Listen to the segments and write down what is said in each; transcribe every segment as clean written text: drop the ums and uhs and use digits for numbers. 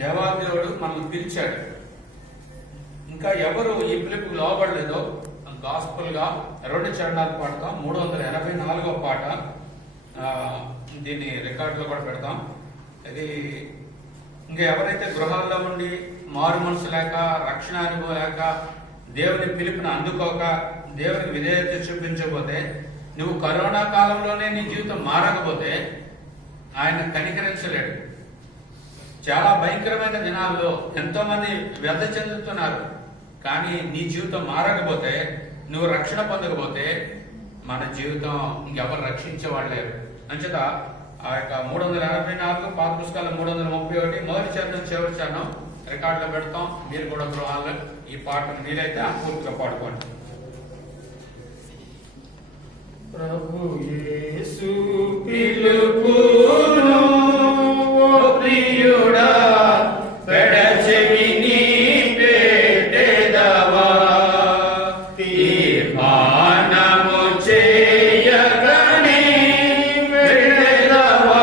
దేవాదేవుడు మనల్ని పిలిచాడు. ఇంకా ఎవరు ఈ పిలుపుకు లోబడలేదో గాస్పుల్ గా 2 చరణాలు పాడతాం. 384వ పాట, దీన్ని రికార్డులో కూడా పెడతాం. ఇది ఇంకా ఎవరైతే గృహాల్లో ఉండి మారు మనసు లేక, రక్షణ అనుభవం లేక, దేవుని పిలుపుని అందుకోక, దేవునికి విధేయత చూపించకపోతే, నువ్వు కరోనా కాలంలోనే నీ జీవితం మారకపోతే ఆయన కనికరించలేడు. చాలా భయంకరమైన దినాల్లో ఎంతో మంది వ్యర్థ చెందుతున్నారు. కానీ నీ జీవితం మారకపోతే, నువ్వు రక్షణ పొందకపోతే మన జీవితం ఇంకెవరు రక్షించేవాళ్ళు లేరు. అంచేత ఆ యొక్క 384 పాత పుస్తకాలు 331 మొదటి చరణం చివరి చరణం రికార్డులో పెడతాం. మీరు కూడా గృహాల్లో ఈ పాటను మీరైతే పూర్తిగా పాడుకోండి. ప్రభు యేసు పిలుపును ప్రియుడా పెడచెవిని పెట్టెదవా, తీర్మానము చేయగనే వెళ్ళెదవా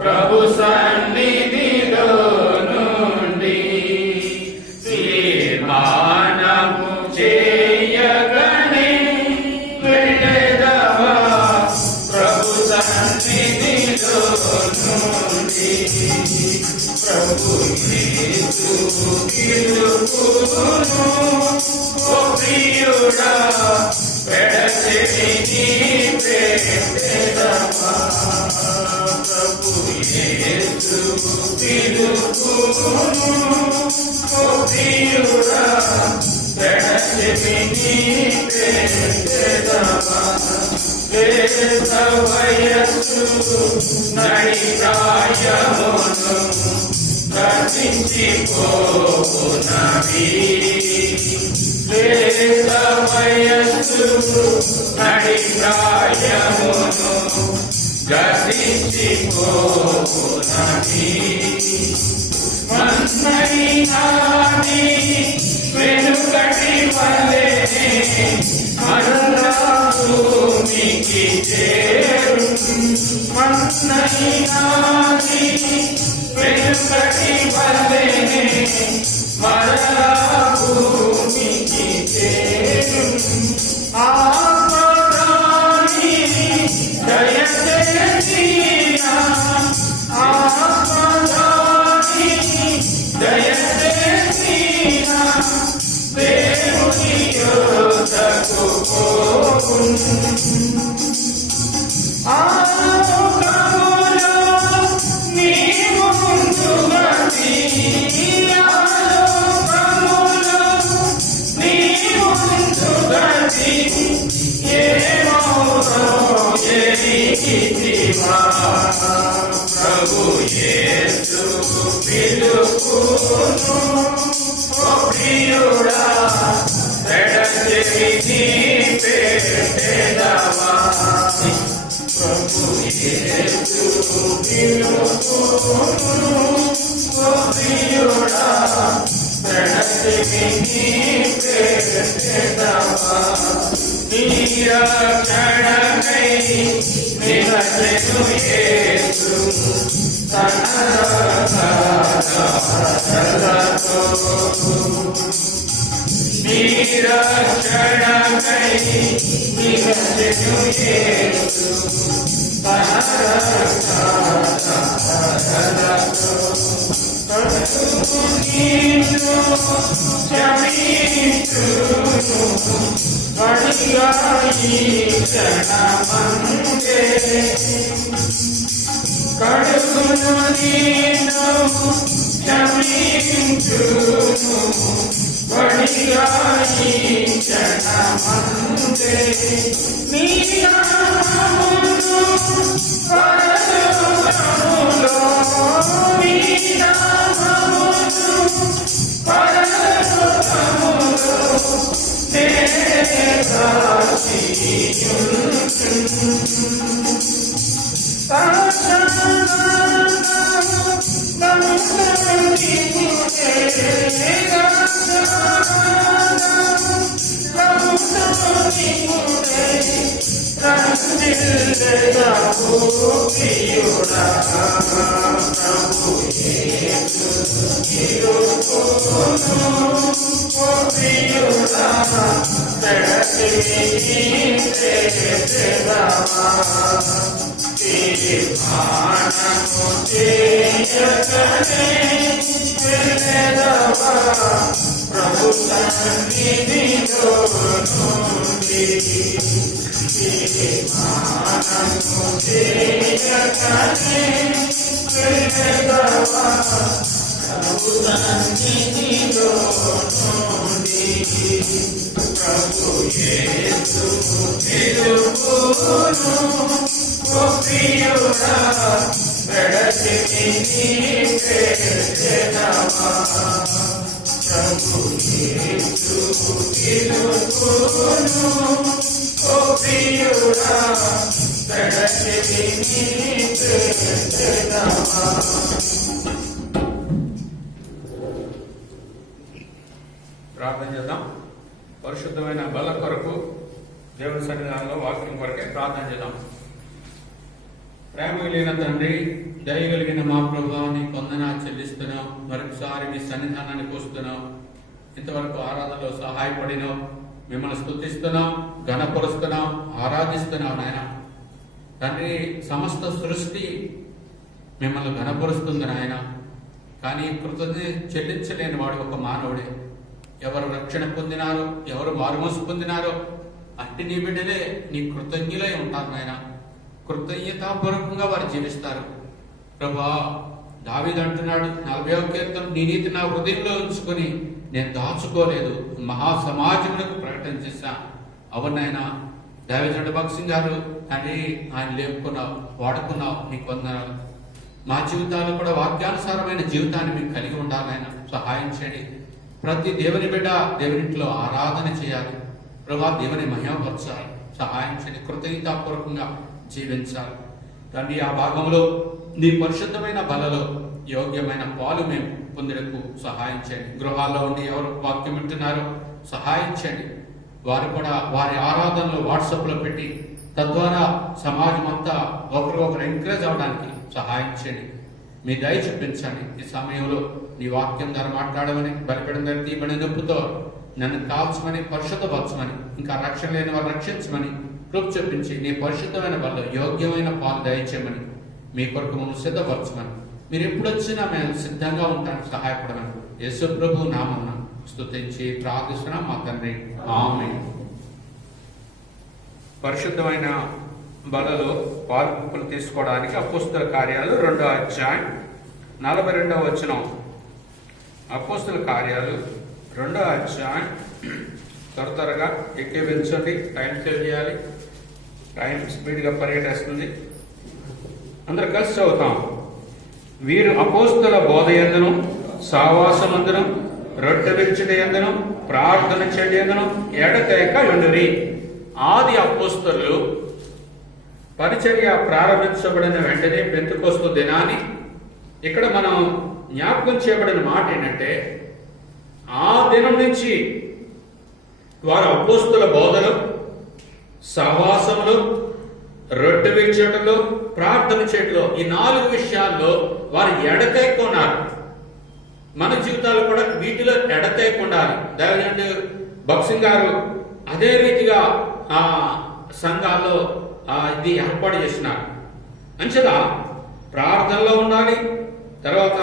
ప్రభు సన్నిధిలో నుండి, తీర్మానము చేయగనే వెళ్ళెదవా ప్రభు సన్నిధిలో నుండి. ప్రభు యేసు పిలుపును ఓ ప్రియుడా పెడచెవిని పెట్టెదవా, ప్రభు యేసు పిలుపును ఓ ప్రియుడా పెడచెవిని పెట్టెదవా. లేత వయస్సు నడిప్రాయమును గతించిపోవునవి, లేత వయస్సు నడిప్రాయమును గతించిపోవునవి. మన్నైనాది వెనుకటి వలెనే మరణభూమికి చేరు, మన్నైనాది వెనుకటి వలెనే మరణభూమికి చేరు. ఆత్మరాణి దయచేసిన, ఆత్మరాణి దయచేసిన దేవుని యోధకు పోవును. ఆలోకములో నీవు ముందుగతి, ఆలోకములో నీవు ముందుగతి, ఏమౌనో ఎరిగితివా. ప్రభు యేసు పిలుపును ఓ ప్రియుడా పెడచెవిని పెట్టెదవా, ప్రభు యేసు పిలుపును ఓ ప్రియుడా పెడచెవిని పెట్టెదవా. నిరక్షణకై నిలచెను యేసు తన రక్షణతో, నిరక్షణకై నిలచెను యేసు తన రక్షణతో. నిన్ను క్షమించును వడిగా ఈ క్షణమందే, కడుగును నిన్ను క్షమించును వడిగా ఈ క్షణమందే. నీ నామమును పరలోకములో, నీ నామమును పరలోకములో Prabhu ప్రభు సన్నిధిలో నుండి మానము చేయకనే వెళ్ళెదవా ప్రభు సన్నిధిలో నుండి ప్రభు యేసు నిలుపును ఓ ప్రియుడా వెడచిని నీవెదవా ప్రభు యేసు నిలుపును ఓ ప్రియుడా వెడచిని నీవెదవా. ప్రార్థన చేద్దాం. పరిశుద్ధమైన బల కొరకు దేవుని సన్నిధానంలో వాక్యం కొరకే ప్రార్థన చేద్దాం. ప్రేమ కలిగిన తండ్రి, దయ కలిగిన మా ప్రభువా, నీకు వందనాలు చెల్లిస్తున్నాం. మరొకసారి మీ సన్నిధానానికి వస్తున్నాం. ఇంతవరకు ఆరాధనలో సహాయపడినాం. మిమ్మల్ని స్తుతిస్తున్నాం, ఘనపరుస్తున్నాం, ఆరాధిస్తున్నాం. నాయన తండ్రి, సమస్త సృష్టి మిమ్మల్ని ఘనపరుస్తుంది నాయన. కానీ కృతజ్ఞత చెల్లించలేని వాడు ఒక మానవుడే. ఎవరు రక్షణ పొందినారో, ఎవరు మారుమోసు పొందినారో అట్టి నీ బిడ్డలే నీ కృతజ్ఞులై ఉంటారు నాయన. కృతజ్ఞతాపూర్వకంగా వారు జీవిస్తారు. ప్రభా, దావీదు అంటున్నాడు 40వ కీర్తన, నీ నీతి నా హృదయంలో ఉంచుకొని నేను దాచుకోలేదు, మహాసమాజములకు ప్రకటన చేశా. అవునైనా దావీదు భక్సింగ్ గారు అని ఆయన లేపుకున్నావు, వాడుకున్నావు, నీకు వందనాలు. మా జీవితాలు కూడా వాక్యానుసారమైన జీవితాన్ని మీకు కలిగి ఉండాలైనా సహాయం చేయండి. ప్రతి దేవుని బిడ్డ దేవునింట్లో ఆరాధన చేయాలి. ప్రభా, దేవుని మహిమపరచాలి, సహాయం చేయండి. కృతజ్ఞతాపూర్వకంగా జీవించాలి తండ్రి. ఆ భాగంలో నీ పరిశుద్ధమైన బలలో యోగ్యమైన పాలు మేము పొందుటకు సహాయం చేయండి. గృహాల్లో ఉండి ఎవరు వాక్యం వింటున్నారో సహాయం చేయండి. వారు కూడా వారి ఆరాధనలు వాట్సాప్లో పెట్టి తద్వారా సమాజం అంతా ఒకరికొకరు ఎంకరేజ్ అవడానికి సహాయం చేయండి. మీ దయ చూపించండి. ఈ సమయంలో నీ వాక్యం ద్వారా మాట్లాడమని, బలిపడిన దగ్గర తీయబడిన నొప్పుతో నన్ను కాల్చమని, పరిశుద్ధపరచమని, ఇంకా రక్షణ లేని వారు రక్షించమని కృప చూపించి నీ పరిశుద్ధమైన వల్ల యోగ్యమైన పాలు దయచేయమని, మీ కొరకు మమ్మల్ని సిద్ధపరచమని, మీరు ఎప్పుడు వచ్చినా మేము సిద్ధంగా ఉంటానికి సహాయపడమని యేసు ప్రభు నామమున స్తుతించి ప్రార్థిస్తున్నాం మా తండ్రి, ఆమేన్. పరిశుద్ధమైన బలలో పాల్పొంపులు తీసుకోవడానికి అపోస్తల కార్యాలు 2వ అధ్యాయం 42వ వచనం. అపోస్తల కార్యాలు 2వ అధ్యాయం త్వరగా ఎక్కించండి. టైం సేవ్ చేయాలి. టైం స్పీడ్గా పరిగెట్టేస్తుంది. అందరు కలిసి చదువుతాం. వీరు అపోస్తల బోధ యందును, సావాసమందును, రొట్టె విరుచుట యందును, ప్రార్థన చేయట యందును ఎడతెగక ఉండురి. ఆది అపోస్తలు పరిచర్య ప్రారంభించబడిన వెంటనే పెంతెకొస్తు దినాన్ని ఇక్కడ మనం జ్ఞాపకం చేయబడిన మాట ఏంటంటే, ఆ దినం నుంచి వారు అపోస్తల బోధలు, సహవాసములు, రొట్టె విరుచుటలో, ప్రార్థన చేయటంలో, ఈ 4 విషయాల్లో వారు ఎడతెక్కున్నారు. మన జీవితాలు కూడా వీటిలో ఎడతెక్కుండాలి. దైవజనుడు భక్సింగ్ గారు అదే రీతిగా ఆ సంఘాల్లో ఇది ఏర్పాటు చేసినారు. అంచలా ప్రార్థనలో ఉండాలి, తర్వాత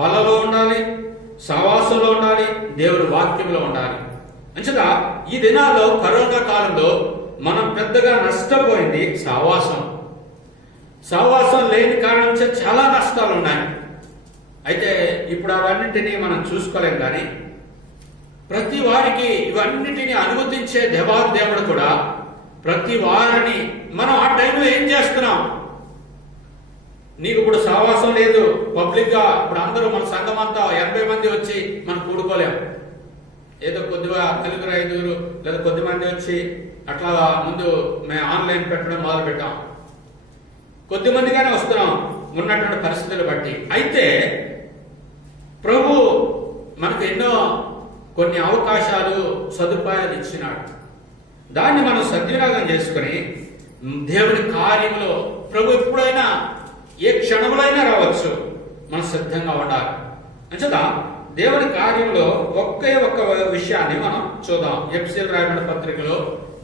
బలలో ఉండాలి, సహవాసంలో ఉండాలి, దేవుడి వాక్యంలో ఉండాలి. అంచలా ఈ దినాల్లో కరోనా కాలంలో మనం పెద్దగా నష్టపోయింది సహవాసం. సహవాసం లేని కారణం నుంచి చాలా నష్టాలు ఉన్నాయి. అయితే ఇప్పుడు అవన్నింటినీ మనం చూసుకోలేం. కానీ ప్రతి వారికి ఇవన్నిటిని అనుమతించే దేవాది దేవుడు కూడా ప్రతి వారిని మనం ఆ టైంలో ఏం చేస్తున్నాం? నీకు ఇప్పుడు సహవాసం లేదు, పబ్లిక్ గా ఇప్పుడు అందరూ మన సంఘం అంతా 80 మంది వచ్చి మనం కూడుకోలేము. ఏదో కొద్దిగా 4, 5 లేదా కొద్ది మంది వచ్చి అట్లా ముందు మేము ఆన్లైన్ పెట్టడం మొదలు పెట్టాం. కొద్ది మందిగానే వస్తున్నాం ఉన్నటువంటి పరిస్థితులు బట్టి. అయితే ప్రభు మనకు ఎన్నో కొన్ని అవకాశాలు, సదుపాయాలు ఇచ్చినాడు. దాన్ని మనం సద్వినియోగం చేసుకుని దేవుని కార్యంలో ప్రభు ఎప్పుడైనా ఏ క్షణంలో అయినా రావచ్చు. మనం సిద్ధంగా ఉండాలి. అంచేత దేవుని కార్యంలో ఒకే ఒక్క విషయాన్ని మనం చూద్దాం. ఎఫెసీయులకు రాయబడిన పత్రికలో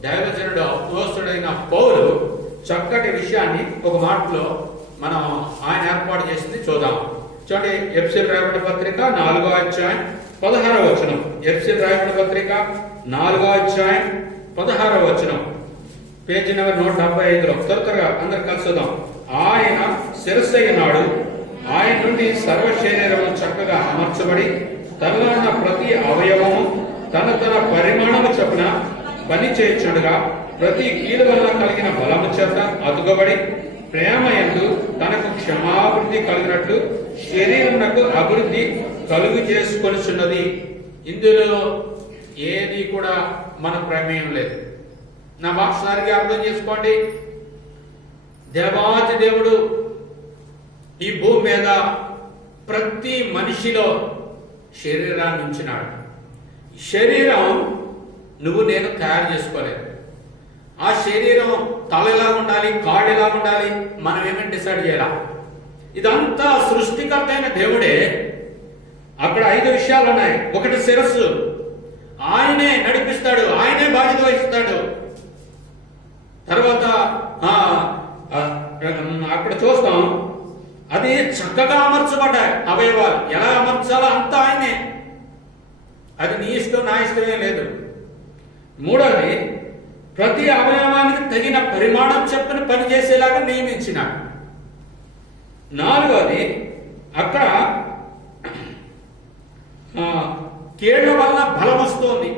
దైవజనుడు అపోస్తలుడైన పౌలు చక్కటి విషయాన్ని ఒక మాటలో మనం ఆయన ఏర్పాటు చేసింది చూద్దాం. చూడండి, ఎఫెసీయులకు రాయబడిన పత్రిక 4వ అధ్యాయం 16వ వచనం. ఎఫెసీయులకు రాయబడిన పత్రిక 4వ అధ్యాయం 16వ వచనం, పేజీ నెంబర్ 175లో. త్వరగా అందరు కలిసి చూద్దాం. ఆయన శిరస్సు అయినాడు, ఆయన నుండి సర్వ శరీరము చక్కగా అమర్చబడి తనలో ఉన్న ప్రతి అవయవము తన పరిమాణము చొప్పున పని చేయుచుండగా ప్రతి కీలు వలన కలిగిన బలము చేత అతుకబడి ప్రేమ యందు తనకు క్షమాభివృద్ధి కలిగినట్లు శరీరమునకు అభివృద్ధి కలుగు చేసుకొనిచున్నది. ఇందులో ఏది కూడా మన ప్రమేయం లేదు. నా భాషానికి అర్థం చేసుకోండి. దేవాతి దేవుడు ఈ భూమి మీద ప్రతి మనిషిలో శరీరాన్ని ఉంచినాడు. శరీరం నువ్వు నేను తయారు చేసుకోలేదు. ఆ శరీరం తల ఎలా ఉండాలి, కాళ్ళు ఎలా ఉండాలి, మనం ఏమేమి డిసైడ్ చేయాల? ఇదంతా సృష్టికర్త అయిన దేవుడే. అక్కడ 5 విషయాలు ఉన్నాయి. ఒకటి శిరస్సు, ఆయనే నడిపిస్తాడు, ఆయనే బాధ్యత వహిస్తాడు. తర్వాత అక్కడ చూస్తాం, అది చక్కగా అమర్చబడ్డాయి అవయవాలు. ఎలా అమర్చాలో అంతా ఆయనే. అది నీ ఇష్టం నా ఇష్టమే లేదు. మూడవది, ప్రతి అవయవానికి తగిన పరిమాణం చెప్పని పని చేసేలాగా నియమించినాడు. నాలుగవది, అక్కడ కీళ్ల వలన బలం వస్తుంది.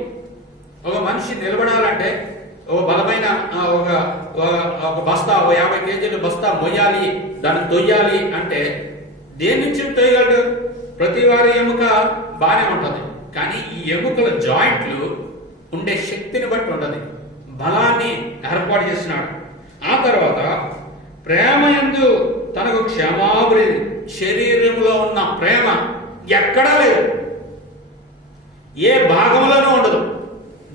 ఒక మనిషి నిలబడాలంటే ఒక బలమైన ఒక బస్తా 50 కేజీలు బస్తా మొయ్యాలి, దాన్ని తొయ్యాలి అంటే దేని నుంచి తొయ్యగలడు? ప్రతి వారి ఎముక బాగానే ఉంటుంది, కానీ ఈ ఎముకల జాయింట్లు ఉండే శక్తిని బట్టి ఉండదు. బలాన్ని ఏర్పాటు చేసినాడు. ఆ తర్వాత ప్రేమ యందు తనకు క్షమాభివృద్ధి. శరీరంలో ఉన్న ప్రేమ ఎక్కడా లేదు, ఏ భాగంలోనూ ఉండదు.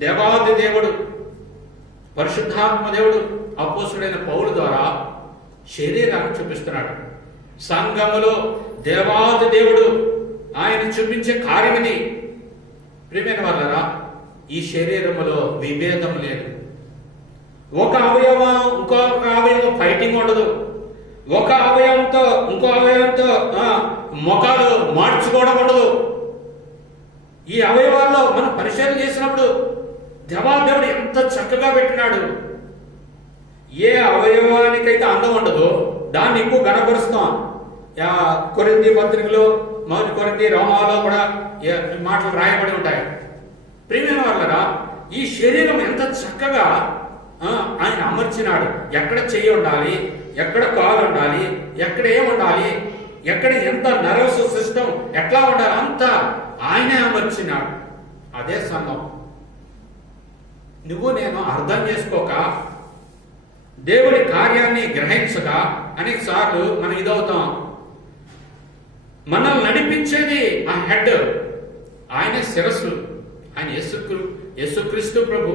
దేవాది దేవుడు, పరిశుద్ధాత్మ దేవుడు అపోస్తలుడైన పౌలు ద్వారా శరీరాన్ని చూపిస్తున్నాడు. సంఘములో దేవాది దేవుడు ఆయన చూపించే కార్యం ఇది. ప్రియమైన వాళ్ళరా, ఈ శరీరములో విభేదం లేదు. ఒక అవయవం ఇంకొక అవయవం ఫైటింగ్ ఉండదు. ఒక అవయవంతో ఇంకో అవయవంతో మొఖాలు మార్చుకోవడం ఉండదు. ఈ అవయవాల్లో మనం పరిశీలన చేసినప్పుడు దేవాదేవుడు ఎంత చక్కగా పెట్టినాడు. ఏ అవయవానికైతే అందం ఉండదో దాన్ని ఎక్కువ గణపరుస్తాం. కొరింథీ పత్రికలో, మొదటి కొరింథీ, రోమాలో కూడా మాటలు రాయబడి ఉంటాయి. ప్రియమైన వాళ్ళరా, ఈ శరీరం ఎంత చక్కగా ఆయన అమర్చినాడు. ఎక్కడ చెయ్యి ఉండాలి, ఎక్కడ కాలు ఉండాలి, ఎక్కడ ఏముండాలి, ఎక్కడ ఎంత నర్వస్ సిస్టమ్ ఎట్లా ఉండాలి, అంతా ఆయనే అమర్చినాడు. అదే సంఘం. నువ్వు నేను అర్థం చేసుకోక, దేవుడి కార్యాన్ని గ్రహించక అనేక సార్లు మనం ఇదవుతాం. మనల్ని నడిపించేది ఆ హెడ్, ఆయన శిరస్సు, ఆయన యేసుక్రీస్తు ప్రభు.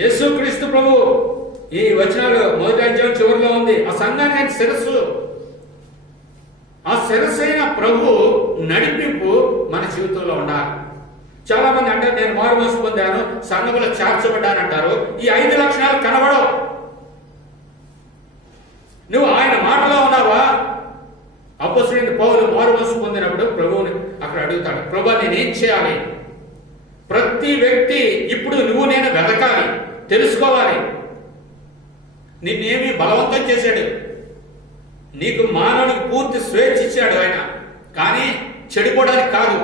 యేసుక్రీస్తు ప్రభు ఈ వచనాలు మొదటి అధ్యాయం చివరిలో ఉంది. ఆ సంఘానికి ఆయన శిరస్సు. ఆ శిరస్సు అయిన ప్రభు నడిపింపు మన జీవితంలో ఉండాలి. చాలా మంది అంటారు, నేను మారుమనసు పొందాను, సంఘంలో చేర్చబడ్డానంటారు. ఈ 5 లక్షణాలు కనబడవు. నువ్వు ఆయన మాటలో ఉన్నావా? అపోస్తలుడైన పౌలు మారుమనసు పొందినప్పుడు ప్రభువుని అక్కడ అడుగుతాడు, ప్రభు నేనేం చేయాలి? ప్రతి వ్యక్తి ఇప్పుడు నువ్వు నేను వెతకాలి, తెలుసుకోవాలి. నిన్నేమి బలవంతం చేశాడు? నీకు మానవునికి పూర్తి స్వేచ్ఛ ఇచ్చాడు ఆయన, కానీ చెడిపోవడానికి కాదు.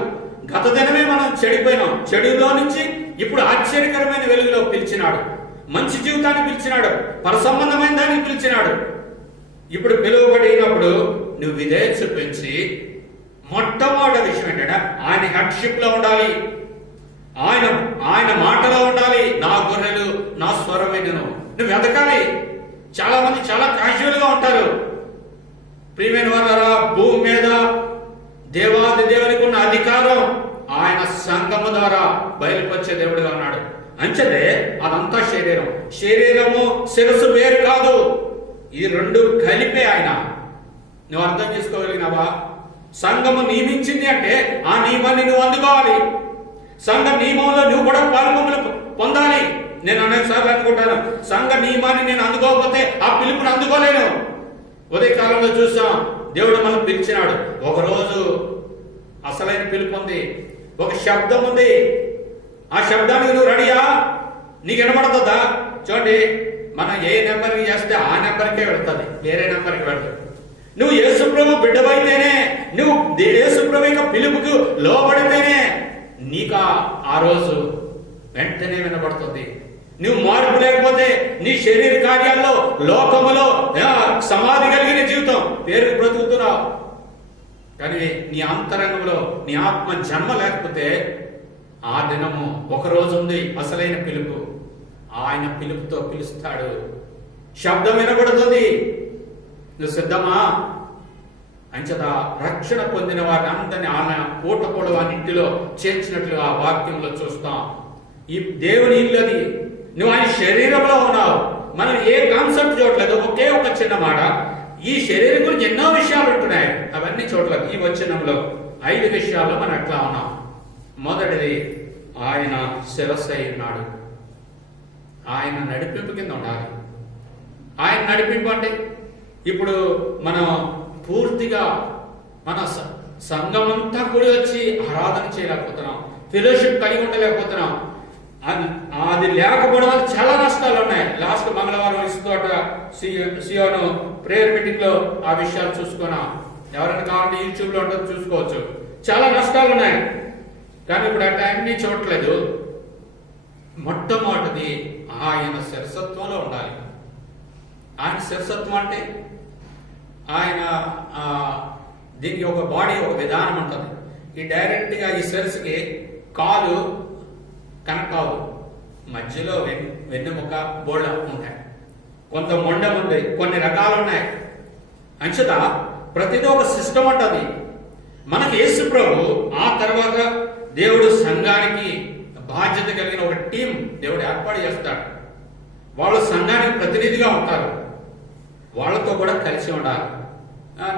గత దినమే మనం చెడిపోయినాం. చెడులో నుంచి ఇప్పుడు ఆశ్చర్యకరమైన వెలుగులో పిలిచినాడు. మంచి జీవితాన్ని పిలిచినాడు, పరసంబంధమైన దాన్ని పిలిచినాడు. ఇప్పుడు పిలువబడినప్పుడు నువ్వు విధేయత చూపించి, మొట్టమొదటి విషయం ఏంటంటే ఆయన హెడ్షిప్ లో ఉండాలి, ఆయన మాటలో ఉండాలి. నా గొర్రెలు నా స్వరం వినును. నువ్వు వెతకాలి. చాలా మంది చాలా క్యాజువల్ గా ఉంటారు. ప్రియమైన వారా, భూమి మీద దేవాది దేవునికి ఉన్న అధికారం ఆయన సంఘము ద్వారా బయలుపరిచే దేవుడిగా ఉన్నాడు. అంచదే అదంతా శరీరము శిరస్సు వేరు కాదు. ఈ రెండు కలిపే ఆయన. నువ్వు అర్థం చేసుకోగలిగినావా? సంఘము నియమించింది అంటే ఆ నియమాన్ని నువ్వు అందుకోవాలి. సంఘ నియమంలో నువ్వు కూడా పాల్గొములు పొందాలి. నేను అనేక సార్లు అనుకుంటాను, సంఘ నియమాన్ని నేను అందుకోకపోతే ఆ పిలుపుని అందుకోలేను. ఉదయకాలంలో చూసాం, దేవుడు మనం పిలిచినాడు. ఒకరోజు అసలైన పిలుపు ఉంది, ఒక శబ్దం ఉంది. ఆ శబ్దానికి నువ్వు రెడీయా? నీకు వినపడుతుందా? చూడండి, మనం ఏ నెంబర్కి చేస్తే ఆ నెంబర్కే వెళ్తుంది, వేరే నెంబర్కి వెళ్తుంది. నువ్వు యేసుప్రభు బిడ్డవైతేనే, నువ్వు యేసుప్రభు యొక్క పిలుపుకు లోబడితేనే నీకు ఆ రోజు వెంటనే వినబడుతుంది. నువ్వు మార్పు లేకపోతే నీ శరీర కార్యాల్లో, లోకములో సమాధి కలిగిన జీవితం పేరుకు బ్రతుకుతున్నావు. కానీ నీ అంతరంగంలో నీ ఆత్మ జన్మ లేకపోతే ఆ దినము ఒక రోజు ఉంది, అసలైన పిలుపు. ఆయన పిలుపుతో పిలుస్తాడు, శబ్దం వినబడుతుంది. నువ్వు సిద్ధమా? అంచేత రక్షణ పొందిన వారిని అందరినీ ఆయన పూట పొడవాని ఇంటిలో చేర్చినట్లుగా ఆ వాక్యంలో చూస్తాం. ఈ దేవుని ఇల్లు అది, నువ్వు ఆయన శరీరంలో ఉన్నావు. మనం ఏ కాన్సెప్ట్ చూడలేదు. ఒకే ఒక చిన్న మాట, ఈ శరీరం గురించి ఎన్నో విషయాలు ఉంటున్నాయి, అవన్నీ చూడలేదు. ఈ వచనంలో 5 విషయాల్లో మనం ఎట్లా ఉన్నాం. మొదటిది, ఆయన శిరస్సు అయి ఉన్నాడు. ఆయన నడిపింపు కింద ఉండాలి. ఆయన నడిపింపు అంటే ఇప్పుడు మనం పూర్తిగా మన సంఘమంతా కూడి వచ్చి ఆరాధన చేయలేకపోతున్నాం, ఫెలోషిప్ కలిగి ఉండలేకపోతున్నాం. అది లేకపోవడం వల్ల చాలా నష్టాలు ఉన్నాయి. లాస్ట్ మంగళవారం ఇస్తోట సియోను ప్రేయర్ మీటింగ్ లో ఆ విషయాలు చూసుకున్నాం. ఎవరైనా కావాలంటే యూట్యూబ్ లో ఉంటుంది, చూసుకోవచ్చు. చాలా నష్టాలు ఉన్నాయి. కానీ ఇప్పుడు ఆ టైంని చూడట్లేదు. మొట్టమొదటిది ఆయన శిరసత్వంలో ఉండాలి. ఆయన శిరసత్వం అంటే ఆయన దీనికి ఒక బాడీ, ఒక విధానం ఉంటుంది. ఈ డైరెక్ట్ గా ఈ శిరస్సుకి కాలు కనెక్ట్ కాదు, మధ్యలో వెన్నెముక బోళ్ళ ఉంటాయి, కొంత మొండెం ఉంది, కొన్ని రకాలు ఉన్నాయి. అంచేత ప్రతిదీ ఒక సిస్టమ్ ఉంటుంది. మనకి యేసు ప్రభు ఆ తర్వాత దేవుడు సంఘానికి బాధ్యత కలిగిన ఒక టీం దేవుడు ఏర్పాటు చేస్తాడు. వాళ్ళు సంఘానికి ప్రతినిధిగా ఉంటారు. వాళ్ళతో కూడా కలిసి ఉండాలి.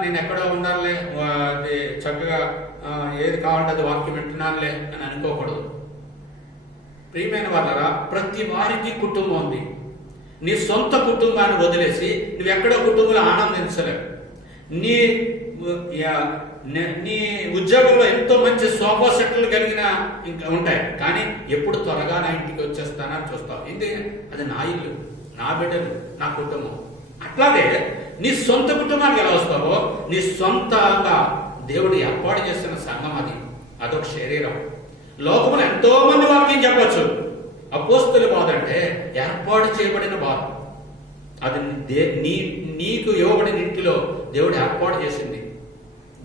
నేను ఎక్కడో ఉండాలే, చక్కగా ఏది కావాలంటే అది వాక్యం వింటున్నానులే అని అనుకోకూడదు. ప్రియమైన వాళ్ళరా, ప్రతి వారికి కుటుంబం ఉంది. నీ సొంత కుటుంబాన్ని వదిలేసి నువ్వు ఎక్కడో కుటుంబంలో ఆనందించలేవు. నీ ఉద్యోగంలో ఎంతో మంచి సోఫా సెట్లు కలిగిన ఇంకా ఉంటాయి, కానీ ఎప్పుడు త్వరగా నా ఇంటికి వచ్చేస్తానని చూస్తావు. ఎందుకంటే అది నా ఇల్లు, నా బిడ్డలు, నా కుటుంబం. అట్లాగే నీ సొంత కుటుంబానికి ఎలా వస్తావో, నీ సొంతంగా దేవుడు ఏర్పాటు చేస్తున్న సంఘం అది, అదొక శరీరం. లోకంలో ఎంతో మంది వాక్యం చెప్పచ్చు. అపోస్తలుల బాధ అంటే ఏర్పాటు చేయబడిన బాధ. అది నీకు ఇవ్వబడిన ఇంటిలో దేవుడు ఏర్పాటు చేసింది.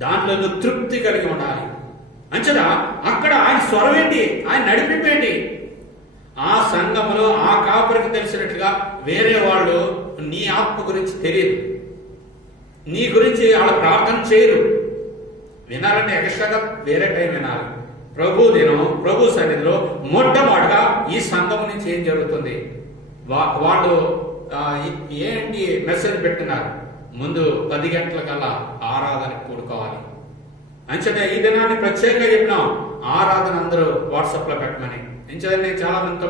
దాంట్లో నువ్వు తృప్తి కలిగి ఉండాలి. అంచనా అక్కడ ఆయన స్వరం ఏంటి, ఆయన నడిపింపేంటి? ఆ సంఘంలో ఆ కాపురికి తెలిసినట్లుగా వేరే వాళ్ళు నీ ఆత్మ గురించి తెలియదు, నీ గురించి వాళ్ళ ప్రార్థన చేయరు. వినాలంటే ఎక్స్ట్రాగా వేరే టైం వినాలి. ప్రభు దినం, ప్రభు సన్నిధిలో మొట్టమొదటిగా ఈ సంఘం నుంచి ఏం జరుగుతుంది? వాళ్ళు ఏంటి మెసేజ్ పెట్టినారు, ముందు 10 గంటలకల్లా ఆరాధనకు కూడుకోవాలి. అంచేత ఈ దినాన్ని ప్రత్యేకంగా చెప్పినాం, ఆరాధన అందరూ వాట్సాప్ లో పెట్టమని. అంచేత నేను చాలా మందితో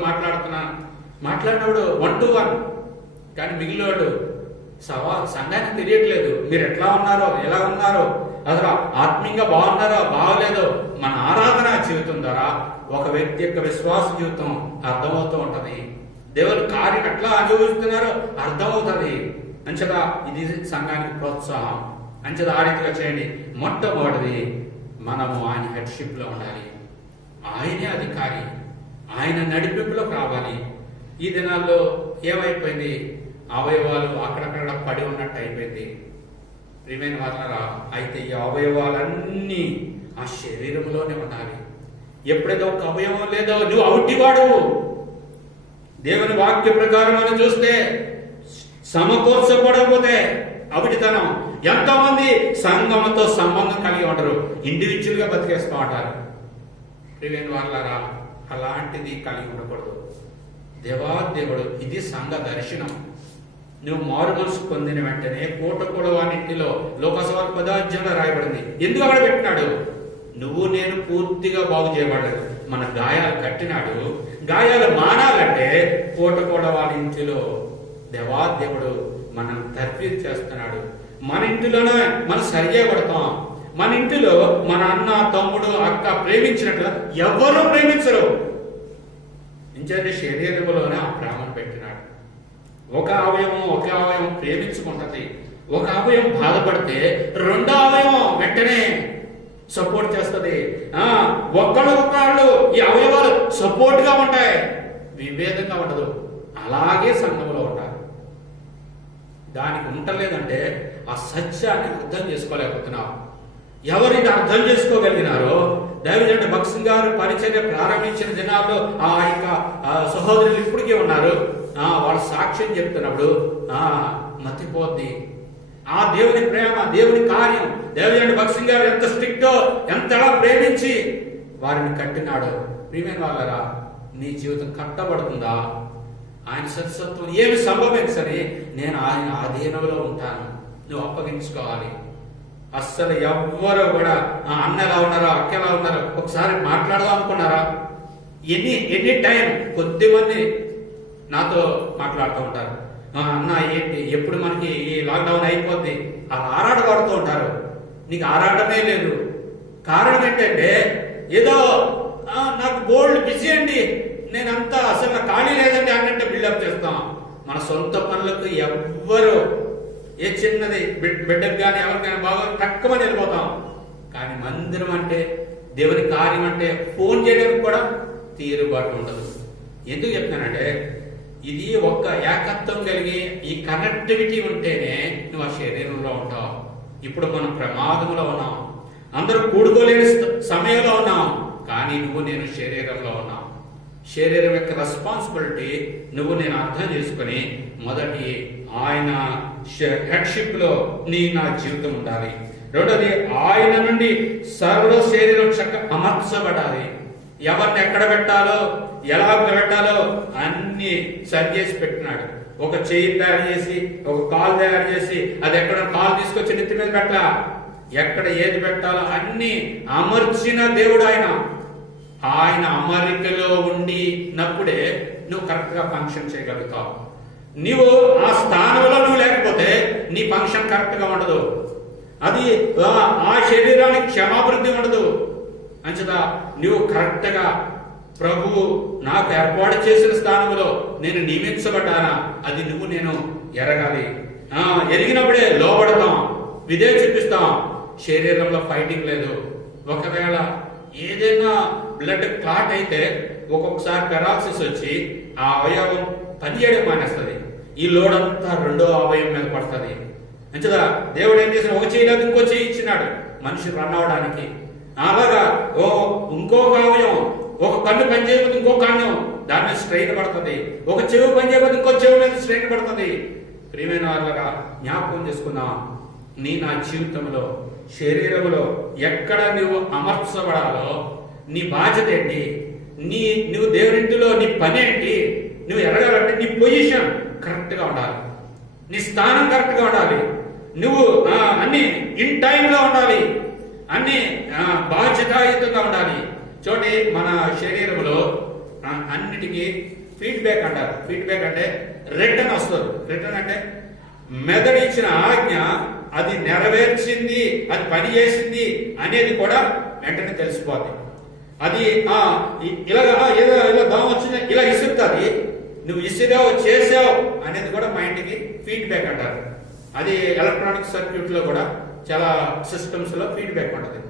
మాట్లాడినప్పుడు 1 to 1, కానీ మిగిలినోడు సంఘానికి తెలియట్లేదు. మీరు ఎట్లా ఉన్నారో, ఎలా ఉన్నారో, అసలు ఆత్మీయంగా బాగున్నారో బాగలేదో మన ఆరాధన జీవితం ద్వారా ఒక వ్యక్తి యొక్క విశ్వాస జీవితం అర్థమవుతూ ఉంటది. దేవుని కార్యం ఎట్లా అనుభవిస్తున్నారో అర్థమవుతుంది. అంచేత ఇది సంఘానికి ప్రోత్సాహం. అంచేత ఆ రీతిగా చేయండి. మొట్టమొదటిది మనము ఆయన హెడ్షిప్ లో ఉండాలి. ఆయనే అధికారి, ఆయన నడిపింపులోకి రావాలి. ఈ దినాల్లో ఏమైపోయింది? అవయవాలు అక్కడక్కడ పడి ఉన్నట్టు అయిపోయింది. ప్రియమైన వాళ్ళరా, అయితే ఈ అవయవాలన్నీ ఆ శరీరంలోనే ఉండాలి. ఎప్పుడైతే ఒక అవయవం లేదో నువ్వు అవుటివాడు. దేవుని వాక్య ప్రకారం మనం చూస్తే సమకూర్చబడకపోతే అవిటితనం. ఎంతో మంది సంఘంతో సంబంధం కలిగి ఉంటారు, ఇండివిజువల్ గా బతికేస్తూ ఉంటారు. ప్రియమైన వాళ్ళరా, అలాంటిది కలిగి ఉండకూడదు. దేవాదేవుడు, ఇది సంఘ దర్శనం. నువ్వు మారు మనసు పొందిన వెంటనే కూటకుడవానింటిలో లోకసభ 10వ అధ్యాయంలో రాయబడింది. ఎందుకు అక్కడ పెట్టినాడు? నువ్వు నేను పూర్తిగా బాగు చేయబడలేదు. మన గాయాలు కట్టినాడు. గాయాలు మానాలంటే కూటకుడవానింటిలో దేవాదేవుడు మనం తర్ఫీదు చేస్తున్నాడు. మన ఇంటిలోనే మనం సరి చేయబడతాం. మన ఇంటిలో మన అన్న, తమ్ముడు, అక్క ప్రేమించినట్లు ఎవరు ప్రేమించరు. ఇంచండి శరీరంలోనే ఆ ప్రేమను పెట్టినాడు. ఒక అవయవం ప్రేమించుకుంటది. ఒక అవయవం బాధపడితే రెండో అవయవం వెంటనే సపోర్ట్ చేస్తుంది. ఒకళ్ళు ఈ అవయవాలు సపోర్ట్ గా ఉంటాయి, విభేదంగా ఉండదు. అలాగే సంఘంలో ఉంటారు. దానికి ఉండలేదంటే ఆ సత్యాన్ని అర్థం చేసుకోలేకపోతున్నావు. ఎవరు ఇది అర్థం చేసుకోగలిగినారో, దైవజనుడు భక్సింగ్ గారు పరిచర్య ప్రారంభించిన దినాల్లో ఆ యొక్క సహోదరులు ఇప్పటికీ ఉన్నారు. వాళ్ళ సాక్ష్యం చెప్తున్నప్పుడు మతిపోద్ది. ఆ దేవుని ప్రేమ, దేవుని కార్యం, దైవజనుడు భక్సింగ్ గారు ఎంత స్ట్రిక్టో, ఎంతలా ప్రేమించి వారిని కట్టినాడో. ప్రియమైన వాళ్ళరా, నీ జీవితం కట్టబడుతుందా? ఆయన సత్సత్వం ఏమి సంభవించని నేను ఆయన ఆధీనంలో ఉంటాను. నువ్వు అప్పగించుకోవాలి. అస్సలు ఎవ్వరూ కూడా అన్న ఎలా ఉన్నారో, అక్క ఎలా ఉన్నారో ఒకసారి మాట్లాడదాం అనుకున్నారా? ఎనీ టైం కొద్దిమంది నాతో మాట్లాడుతూ ఉంటారు. అన్న ఏంటి, ఎప్పుడు మనకి ఈ లాక్డౌన్ అయిపోద్ది, అలా ఆరాటపడుతూ ఉంటారు. నీకు ఆరాటమే లేదు. కారణం ఏంటంటే ఏదో నాకు బోల్డ్ బిజీ అండి, నేనంతా అసలు నాకు ఖాళీ లేదండి అన్నట్టు బిల్డప్ చేస్తాం. మన సొంత పనులకు ఎవ్వరు ఏ చిన్నది బిడ్డకు కానీ ఎవరికైనా బాగా తక్కువని వెళ్ళిపోతాం. కానీ మందిరం అంటే, దేవుని కార్యం అంటే ఫోన్ చేయడానికి కూడా తీరుబాటు ఉండదు. ఎందుకు చెప్తానంటే ఇది ఒక్క ఏకత్వం కలిగి ఈ కనెక్టివిటీ ఉంటేనే నువ్వు ఆ శరీరంలో ఉంటావు. ఇప్పుడు మనం ప్రమాదంలో ఉన్నాం, అందరూ కూడుకోలేని సమయంలో ఉన్నాం. కానీ నువ్వు నేను శరీరంలో ఉన్నాం. శరీరం యొక్క రెస్పాన్సిబిలిటీ నువ్వు నేను అర్థం చేసుకుని మొదటి ఆయన హెడ్షిప్ లో నా జీవితం ఉండాలి. రెండోది ఆయన నుండి సర్వ శరీరం చక్కగా అమర్చబడాలి. ఎవరిని ఎక్కడ పెట్టాలో, ఎలా పెట్టాలో అన్ని సరి చేసి పెట్టినాడు. ఒక చెయ్యి తయారు చేసి, ఒక కాలు తయారు చేసి, అది ఎక్కడ కాలు తీసుకొచ్చి నెత్తి మీద పెట్టా, ఎక్కడ ఏది పెట్టాలో అన్ని అమర్చిన దేవుడు ఆయన. ఆయన అమరికలో ఉండినప్పుడే నువ్వు కరెక్ట్ గా ఫంక్షన్ చేయగలుగుతావు. నీవు ఆ స్థానంలో నువ్వు లేకపోతే నీ ఫంక్షన్ కరెక్ట్ గా ఉండదు. అది ఆ శరీరానికి క్షమాభివృద్ధి ఉండదు. అంచదా నువ్వు కరెక్ట్ గా ప్రభువు నాకు ఏర్పాటు చేసిన స్థానంలో నేను నియమించబడ్డానా, అది నువ్వు నేను ఎరగాలి. ఎరిగినప్పుడే లోబడతాం, విధేయ చూపిస్తాం. శరీరంలో ఫైటింగ్ లేదు. ఒకవేళ ఏదైనా బ్లడ్ క్లాట్ అయితే ఒక్కొక్కసారి పెరాలసిస్ వచ్చి ఆ అవయవం పనిచేయడం మానేస్తుంది. ఈ లోడ్ అంతా రెండో అవయవం మీద పడుతుంది. అంచదా దేవుడు ఏం చేసిన, ఒక చేయలేదు ఇంకో చేయి ఇచ్చినాడు మనిషి రన్ అవడానికి. అలాగా ఇంకొక అవయవం, ఒక కన్ను పనిచేయకపోతే ఇంకో కన్ను దాని మీద స్ట్రెయిన్ పడుతుంది. ఒక చెవి పనిచేయకపోతే ఇంకో చెవి మీద స్ట్రెయిన్ పడుతుంది. ప్రియమైన వాళ్ళగా జ్ఞాపకం చేసుకుందాం, నా జీవితంలో శరీరంలో ఎక్కడ నువ్వు అమర్చబడాలో నీ బాధ్యత ఏంటి, నువ్వు దేవునింటిలో నీ పని ఏంటి, నువ్వు ఎరగాలంటే నీ పొజిషన్ కరెక్ట్ గా ఉండాలి, నీ స్థానం కరెక్ట్ గా ఉండాలి, నువ్వు అన్ని ఇన్ టైంలో ఉండాలి, అన్ని బాధ్యతాయుతంగా ఉండాలి. చూడండి, మన శరీరంలో అన్నిటికీ ఫీడ్బ్యాక్ అంటారు. ఫీడ్బ్యాక్ అంటే రిటర్న్ వస్తుంది. రిటర్న్ అంటే మెదడు ఇచ్చిన ఆజ్ఞ అది నెరవేర్చింది, అది పని చేసింది అనేది కూడా వెంటనే తెలిసిపోద్ది. అది ఇలా దోమ వచ్చింది, ఇలా ఇసురుతుంది, నువ్వు ఇసిరావు చేసావు అనేది కూడా మైండ్కి ఫీడ్బ్యాక్ అంటారు. అది ఎలక్ట్రానిక్ సర్క్యూట్ లో కూడా చాలా సిస్టమ్స్ లో ఫీడ్బ్యాక్ ఉంటుంది.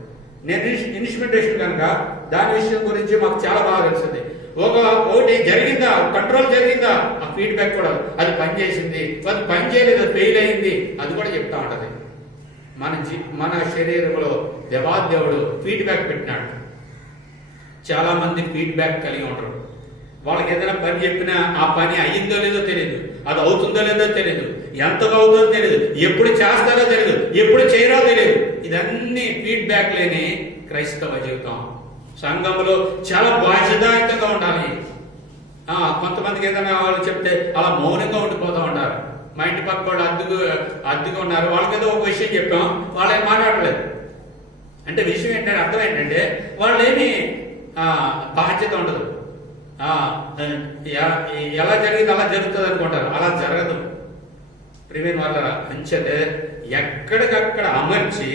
నేను ఇన్స్ట్రుమెంటేషన్ కనుక దాని విషయం గురించి మాకు చాలా బాగా తెలుస్తుంది. ఒకటి జరిగిందా, కంట్రోల్ జరిగిందా, ఆ ఫీడ్బ్యాక్ కూడా అది పనిచేసింది, అది పని చేయలేదు, ఫెయిల్ అయింది, అది కూడా చెప్తా ఉంటది. మన శరీరంలో దేవాదేవుడు ఫీడ్బ్యాక్ పెట్టినాడు. చాలా మంది ఫీడ్బ్యాక్ కలిగి ఉంటారు. వాళ్ళకి ఏదైనా పని చెప్పినా ఆ పని అయ్యిందో లేదో తెలియదు, అది అవుతుందో లేదో తెలియదు, ఎంతగా అవుతుందో తెలియదు, ఎప్పుడు చేస్తారో తెలియదు, ఎప్పుడు చేయరో తెలియదు. ఇదన్నీ ఫీడ్బ్యాక్ లేని క్రైస్తవ జీవితం. సంఘంలో చాలా బాధ్యతాయుతంగా ఉండాలి. కొంతమందికి ఏదైనా వాళ్ళు చెప్తే అలా మౌనంగా ఉండిపోతూ ఉంటారు. మా ఇంటి పక్క వాళ్ళు అద్దెగా ఉన్నారు, వాళ్ళకేదో ఒక విషయం చెప్పాం, వాళ్ళు ఏం మాట్లాడలేదు. అంటే విషయం ఏంటంటే అర్థం ఏంటంటే వాళ్ళు ఏమి బాధ్యత ఉండదు. ఎలా జరిగింది అలా జరుగుతుంది అనుకుంటారు, అలా జరగదు. ప్రియమైన వాళ్ళ అంచేతే ఎక్కడికక్కడ అమర్చి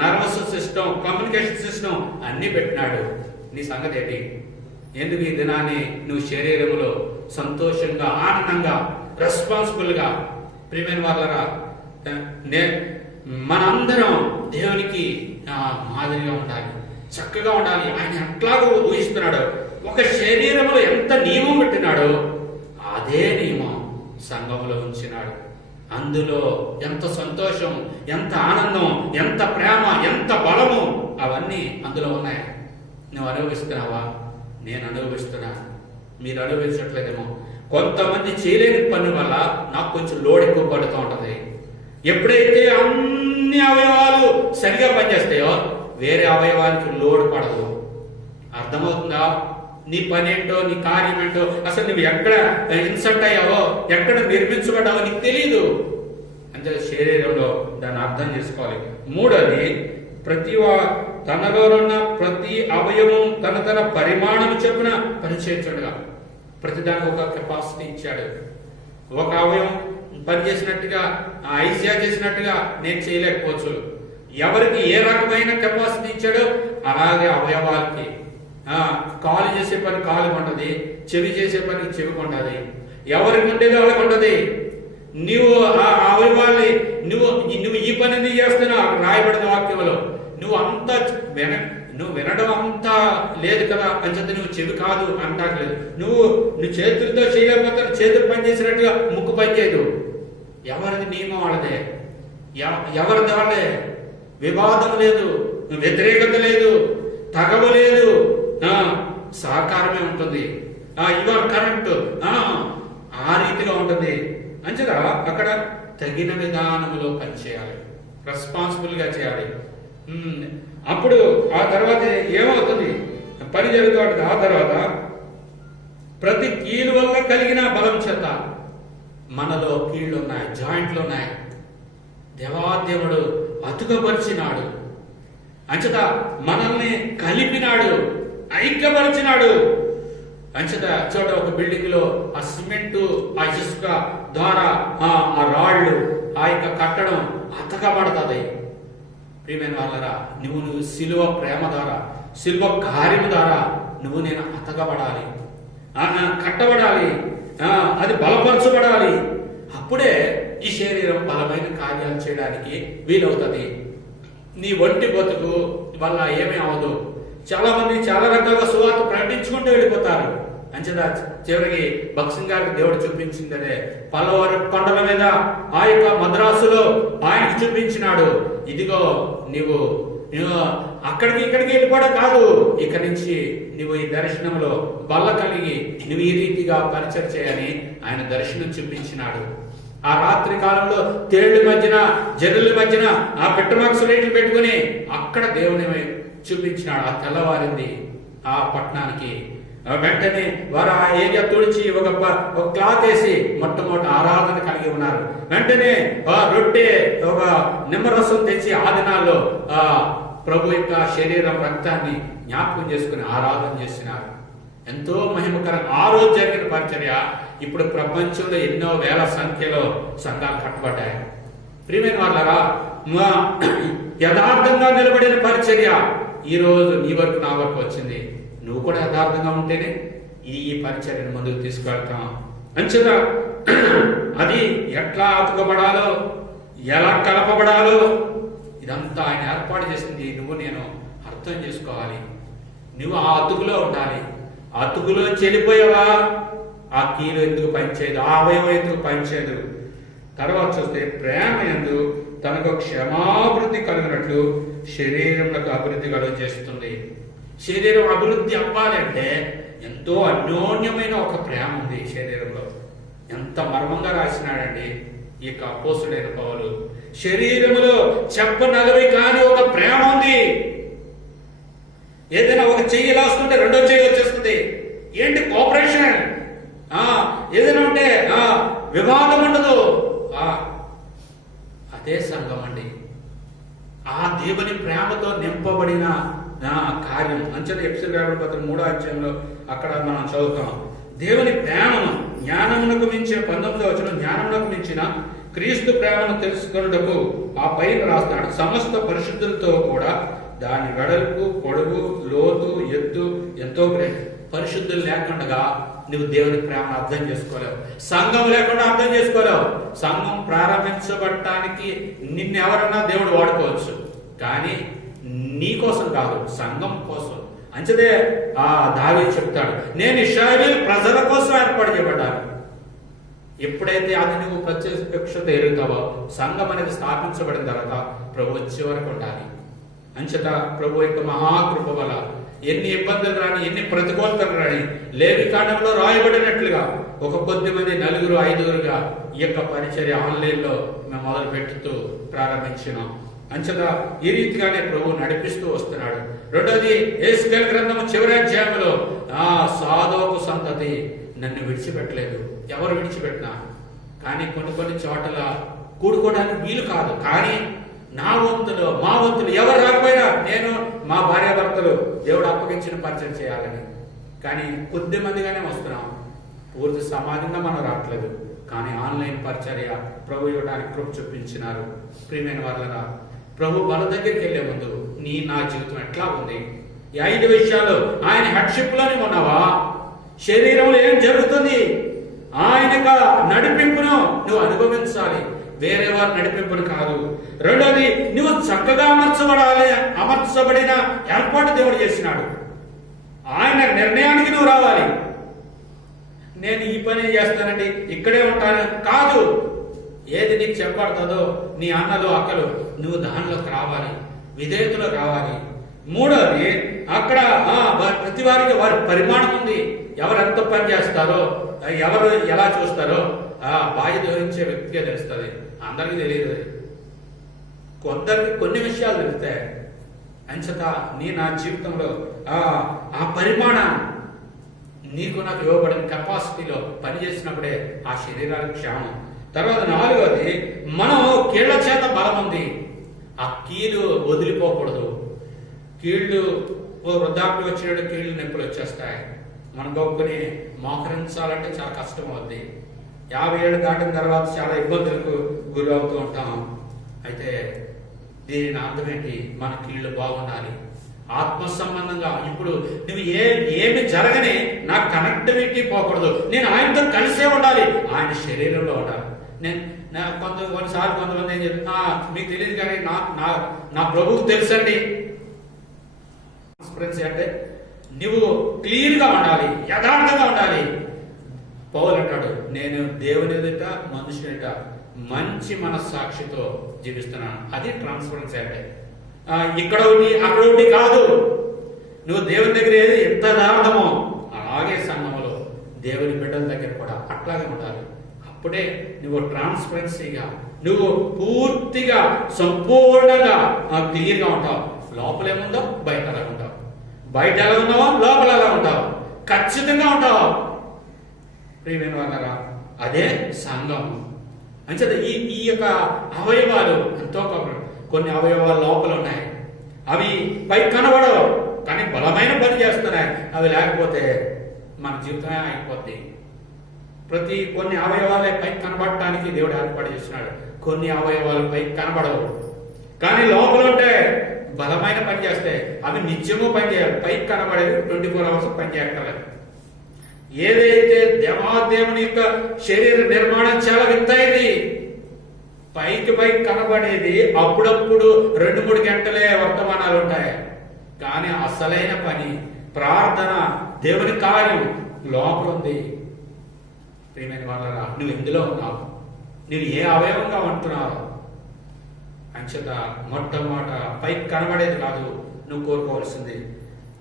నర్వస్ సిస్టమ్, కమ్యూనికేషన్ సిస్టమ్ అన్ని పెట్టినాడు. నీ సంగతి ఏంటి? ఎందుకు ఈ దినాన్ని నువ్వు శరీరంలో సంతోషంగా, ఆనందంగా, రెస్పాన్సిబుల్ గా, ప్రియమైన వాళ్ళరా, మనందరం దేవునికి మాదిరిగా ఉండాలి, చక్కగా ఉండాలి. ఆయన ఎట్లాగో ఊహిస్తున్నాడు. ఒక శరీరంలో ఎంత నియమం పెట్టినాడో అదే నియమం సంఘంలో ఉంచినాడు. అందులో ఎంత సంతోషం, ఎంత ఆనందం, ఎంత ప్రేమ, ఎంత బలము, అవన్నీ అందులో ఉన్నాయి. నువ్వు అనుభవిస్తున్నావా? నేను అనుభవిస్తున్నా. మీరు అనుభవించట్లేదేమో. కొంతమంది చేయలేని పని వల్ల నాకు కొంచెం లోడ్ ఎక్కువ పడుతూ ఉంటది. ఎప్పుడైతే అన్ని అవయవాలు సరిగా పనిచేస్తాయో వేరే అవయవానికి లోడ్ పడదు. అర్థమవుతుందా? నీ పని ఏంటో, నీ కార్యం ఏంటో, అసలు నువ్వు ఎక్కడ ఇన్సర్ట్ అయ్యావో, ఎక్కడ నిర్మించబడ్డావో నీకు తెలియదు. అంటే శరీరంలో దాన్ని అర్థం చేసుకోవాలి. మూడోది, తనలోనున్న ప్రతి అవయవం తన పరిమాణం చొప్పున పనిచేయచ్చుగా. ప్రతిదానికి ఒక కెపాసిటీ ఇచ్చాడు. ఒక అవయవం పనిచేసినట్టుగా, ఐసియా చేసినట్టుగా నేను చేయలేకపోవచ్చు. ఎవరికి ఏ రకమైన కెపాసిటీ ఇచ్చాడో అలాగే అవయవాలకి. కాలు చేసే పని కాలు ఉంటది, చెవి చేసే పని చెవి ఉంటది. ఎవరికి ఉండేది వాళ్ళకి ఉంటది. నువ్వు ఆ అవయవాల్ని నువ్వు ఈ పని ఎందుకు చేస్తున్నావు? రాయబడిన వాక్యంలో నువ్వు వినడం అంతా లేదు కదా, అంచేత నువ్వు చెవి కాదు అంటలేదు. నువ్వు చేతులతో చేయలేకపోతే చేతులు పనిచేసినట్టుగా ముక్కు పనిచేయదు. ఎవరిది నియమం వాళ్ళదే, ఎవరిది వాళ్ళే. వివాదం లేదు, వ్యతిరేకత లేదు, తగవు లేదు, సహకారమే ఉంటుంది. ఇవాళ కరెక్ట్ ఆ రీతిగా ఉంటుంది. అంచేత అక్కడ తగిన విధానంలో పనిచేయాలి, రెస్పాన్సిబుల్ గా చేయాలి. అప్పుడు ఆ తర్వాత ఏమవుతుంది? పని జరుగుతుంది. ఆ తర్వాత ప్రతి కీలు వల్ల కలిగిన బలం చేత మనలో కీళ్ళు ఉన్నాయి, జాయింట్లు ఉన్నాయి. దేవాదేవుడు అతుకపరిచినాడు. అంచేత మనల్ని కలిపినాడు, ఐక్యపరిచినాడు. అంచేత చోట ఒక బిల్డింగ్ లో ఆ సిమెంటు, ఆ ఇసుక ద్వారా ఆ రాళ్ళు, ఆ యొక్క కట్టడం అతకబడుతుంది. ప్రియమైన వాళ్ళరా, నువ్వు సిలువ ప్రేమ ద్వారా, సిలువ కార్యం ద్వారా నేను అతకబడాలి, కట్టబడాలి, అది బలపరచబడాలి. అప్పుడే ఈ శరీరం బలమైన కార్యాలు చేయడానికి వీలవుతుంది. నీ ఒంటి బతుకు వల్ల ఏమీ అవదు. చాలా మంది చాలా రకాలుగా సువార్త ప్రకటించుకుంటూ వెళ్ళిపోతారు. అంచేత చివరికి భక్సింగ్ గారికి దేవుడు చూపించింది అదే. పలవారు కొండల మీద ఆ యొక్క మద్రాసులో ఆయనకు చూపించినాడు. ఇదిగో నువ్వు అక్కడికి ఇక్కడికి వెళ్ళిపోవడం కాదు, ఇక్కడి నుంచి నువ్వు ఈ దర్శనంలో బల్ల కలిగి నువ్వు ఈ రీతిగా పరిచయం చేయని ఆయన దర్శనం చూపించినాడు. ఆ రాత్రి కాలంలో తేళ్ల మధ్యన, జరుల మధ్యన ఆ పిట్టమాక్స్ లైట్లు పెట్టుకుని అక్కడ దేవుని చూపించినాడు. ఆ తెల్లవారింది ఆ పట్టణానికి. వెంటనే వారు ఆ ఏరియా తుడిచి ఒక క్లాత్ వేసి మొట్టమొదటి ఆరాధన కలిగి ఉన్నారు. వెంటనే రొట్టె, ఒక నిమ్మరసం తెచ్చి ఆ దినాల్లో ప్రభు యొక్క శరీరం, రక్తాన్ని జ్ఞాపకం చేసుకుని ఆరాధన చేసినారు. ఎంతో మహిమకరం. ఆ రోజు జరిగిన పరిచర్య ఇప్పుడు ప్రపంచంలో ఎన్నో వేల సంఖ్యలో సంఘాలు కట్టబడ్డాయి. ప్రియమైన వాళ్ళరా, యథార్థంగా నిలబడిన పరిచర్య ఈ రోజు నీ వరకు నా వరకు వచ్చింది. నువ్వు కూడా యథార్థంగా ఉంటేనే ఈ పరిచర్యను ముందుకు తీసుకెళ్తాం. అంచేత అది ఎట్లా అతుకబడాలో, ఎలా కలపబడాలో ఇదంతా ఆయన ఏర్పాటు చేసింది. నువ్వు నేను అర్థం చేసుకోవాలి. నువ్వు ఆ అతుకులో ఉండాలి. అతుకులో చెడిపోయావా, ఆ కీలు ఎందుకు పనిచేయదు, ఆ అవయవం ఎందుకు పనిచేయదు. తర్వాత చూస్తే ప్రేమ యందు తనకు క్షమాభివృద్ధి కలిగినట్లు శరీరంలో అభివృద్ధి కలుగ చేస్తుంది. శరీరం అభివృద్ధి అవ్వాలంటే ఎంతో అన్యోన్యమైన ఒక ప్రేమ ఉంది శరీరంలో. ఎంత మర్మంగా రాసినాడండి ఈ యొక్క అపోస్తుడైన పౌలు. శరీరములో చెప్పనలవి కాని ఒక ప్రేమ ఉంది. ఏదైనా ఒక చెయ్యి ఇలా వస్తుంటే రెండో చెయ్యి వచ్చేస్తుంది. ఏంటి కోఆపరేషన్? ఏదైనా ఉంటే వివాదం ఉండదు. అదే సంఘం అండి. ఆ దేవుని ప్రేమతో నింపబడిన కార్యం. అంచెల ఎఫెసీయులకు రాసిన పత్రిక 3వ అధ్యాయంలో అక్కడ మనం చదువుతాం. దేవుని ప్రేమను జ్ఞానమునకు మించిన 19వ వచనం, జ్ఞానమునకు మించిన క్రీస్తు ప్రేమను తెలుసుకొనుటకు ఆ పైన రాస్తాడు. సమస్త పరిశుద్ధులతో కూడా దాని వెడల్పు, పొడవు, లోతు, ఎత్తు ఎంతో పరిశుద్ధులు లేకుండా నువ్వు దేవుని ప్రేమను అర్థం చేసుకోలేవు. సంఘం లేకుండా అర్థం చేసుకోలేవు. సంఘం ప్రారంభించబడటానికి నిన్నెవరన్నా దేవుడు వాడుకోవచ్చు, కానీ నీ కోసం కాదు, సంఘం కోసం. అంచదే దావీదు చెప్తాడు, నేను ఇశ్రాయేలు ప్రజల కోసం ఏర్పాటు చేయబడ్డాను. ఎప్పుడైతే అది నువ్వు ప్రత్యక్షత ఎరుగుతావో, సంఘం అనేది స్థాపించబడిన తర్వాత ప్రభు వచ్చే వరకు ఉండాలి. అంచట ప్రభు యొక్క మహాకృప వల్ల ఎన్ని ఇబ్బందులు రాని, ఎన్ని ప్రతికూలతలు రాని, లేవికాండంలో రాయబడినట్లుగా ఒక కొద్దిమంది 4-5 ఈ యొక్క పరిచర్య ఆన్లైన్లో మేము మొదలు పెట్టుతూ ప్రారంభించినాం. అంచట ఈ రీతిగానే ప్రభు నడిపిస్తూ వస్తున్నాడు. రెండోది, యెహెజ్కేలు గ్రంథము చివరి అధ్యాయంలో సాదోకు సంతతి నన్ను విడిచిపెట్టలేదు. ఎవరు విడిచిపెట్టినా కానీ కొన్ని చోట్ల కూడుకోవడానికి వీలు కాదు. కానీ నా వంతులు, మా వంతులు ఎవరు రాకపోయినా నేను, మా భార్యాభర్తలు దేవుడు అప్పగించిన పరిచయం చేయాలని. కానీ కొద్ది మందిగానే వస్తున్నాం. పూర్తి సమాజంగా మనం రావట్లేదు. కానీ ఆన్లైన్ పరిచర్య ప్రభు ఇవ్వడానికి కృప చూపించినారు. ప్రియమైన వాళ్ళరా, ప్రభు వాళ్ళ దగ్గరికి వెళ్లే ముందు నా జీవితం ఎట్లా ఉంది? ఈ 5 విషయాలు ఆయన హెడ్షిప్ లోనే ఉన్నావా? శరీరంలో ఏం జరుగుతుంది? ఆయన నడిపింపును నువ్వు అనుభవించాలి, వేరే వారి నడిపింపును కాదు. రెండోది, నువ్వు చక్కగా అమర్చబడిన ఏర్పాటు దేవుడు చేసినాడు. ఆయన నిర్ణయానికి నువ్వు రావాలి. నేను ఈ పని చేస్తానండి, ఇక్కడే ఉంటాను కాదు. ఏది నీకు చెప్పబడుతుందో నీ అన్నలు అక్కలు నువ్వు దానిలోకి రావాలి, విధేయతలో రావాలి. మూడోది, అక్కడ ప్రతి వారికి వారి పరిమాణం ఉంది. ఎవరు ఎంత పని చేస్తారో, ఎవరు ఎలా చూస్తారో బాధ్యత వహించే వ్యక్తిగా తెలుస్తుంది. అందరికీ తెలియదు, కొందరికి కొన్ని విషయాలు తెలుస్తాయి. అంచత నా జీవితంలో ఆ పరిమాణం నీకు నాకు ఇవ్వబడిన కెపాసిటీలో పనిచేసినప్పుడే ఆ శరీరానికి క్షేమం. తర్వాత 4వది, మనం కీళ్ల చేత బలం ఉంది. ఆ కీలు వదిలిపోకూడదు. కీళ్లు వృద్ధాప్యం వచ్చినట్టు కీళ్లు నొప్పులు వచ్చేస్తాయి. మనం గొప్పని మోకరించాలంటే చాలా కష్టం అవుద్ది. 50 ఏళ్ళు దాటిన తర్వాత చాలా ఇబ్బందులకు గురవుతూ ఉంటాం. అయితే దీని అర్థం ఏంటి? మన కీళ్లు బాగుండాలి. ఆత్మ సంబంధంగా ఇప్పుడు నువ్వు ఏమి జరగని నా కనెక్టివిటీ పోకూడదు. నేను ఆయనతో కలిసే ఉండాలి, ఆయన శరీరంలో ఉండాలి. కొన్నిసార్లు కొంతమంది ఏం చెప్తా, మీకు తెలియదు కానీ నా ప్రభువుకు తెలుసండి. అంటే నువ్వు క్లియర్ గా ఉండాలి, యథార్థంగా ఉండాలి. పౌలు అంటాడు, నేను దేవుని ఎదుట మనుషుని ఎదుట మంచి మనస్సాక్షితో జీవిస్తున్నాను. అది ట్రాన్స్పరెన్సీ. అంటే ఇక్కడ ఒకటి అక్కడ ఒకటి కాదు. నువ్వు దేవుని దగ్గర ఏది ఎంత యథార్థమో అలాగే సంఘంలో దేవుని బిడ్డల దగ్గర కూడా అట్లాగే ఉండాలి. అప్పుడే నువ్వు ట్రాన్స్పరెన్సీగా, నువ్వు పూర్తిగా సంపూర్ణంగా క్లియర్గా ఉంటావు. లోపల ఏముందో బయట అలా ఉంటావు, బయట ఎలా ఉన్నావో లోపల అలా ఉంటావు, ఖచ్చితంగా ఉంటావు. ప్రియమైన వాళ్ళరా, అదే సంఘం. అంచేత ఈ యొక్క అవయవాలు ఎంతో కొన్ని అవయవాలు లోపల ఉన్నాయి. అవి పై కనబడవు కానీ బలమైన పని చేస్తున్నాయి. అవి లేకపోతే మన జీవితమే అయిపోద్ది. కొన్ని అవయవాలే పై కనబడటానికి దేవుడు ఏర్పాటు చేస్తున్నాడు. కొన్ని అవయవాలు పై కనబడవు కానీ లోపల ఉంటే బలమైన పని చేస్తే అవి నిత్యము పని చేయాలి. పైకి కనబడేది 24 hours పని చేయక్కర్లేదు. ఏదైతే దేవాదేవుని యొక్క శరీర నిర్మాణం చాలా వింతైంది. పైకి కనబడేది అప్పుడప్పుడు 2-3 గంటలే వర్తమానాలు ఉంటాయి. కానీ అసలైన పని, ప్రార్థన, దేవుని కార్యం లోపల ఉంది. ప్రియమైన వాళ్ళరా, నువ్వు ఎందులో ఉన్నావు? నువ్వు ఏ అవయవంగా ఉంటున్నావు? అంచేత మొట్టమొదట పైకి కనబడేది కాదు నువ్వు కోరుకోవాల్సింది.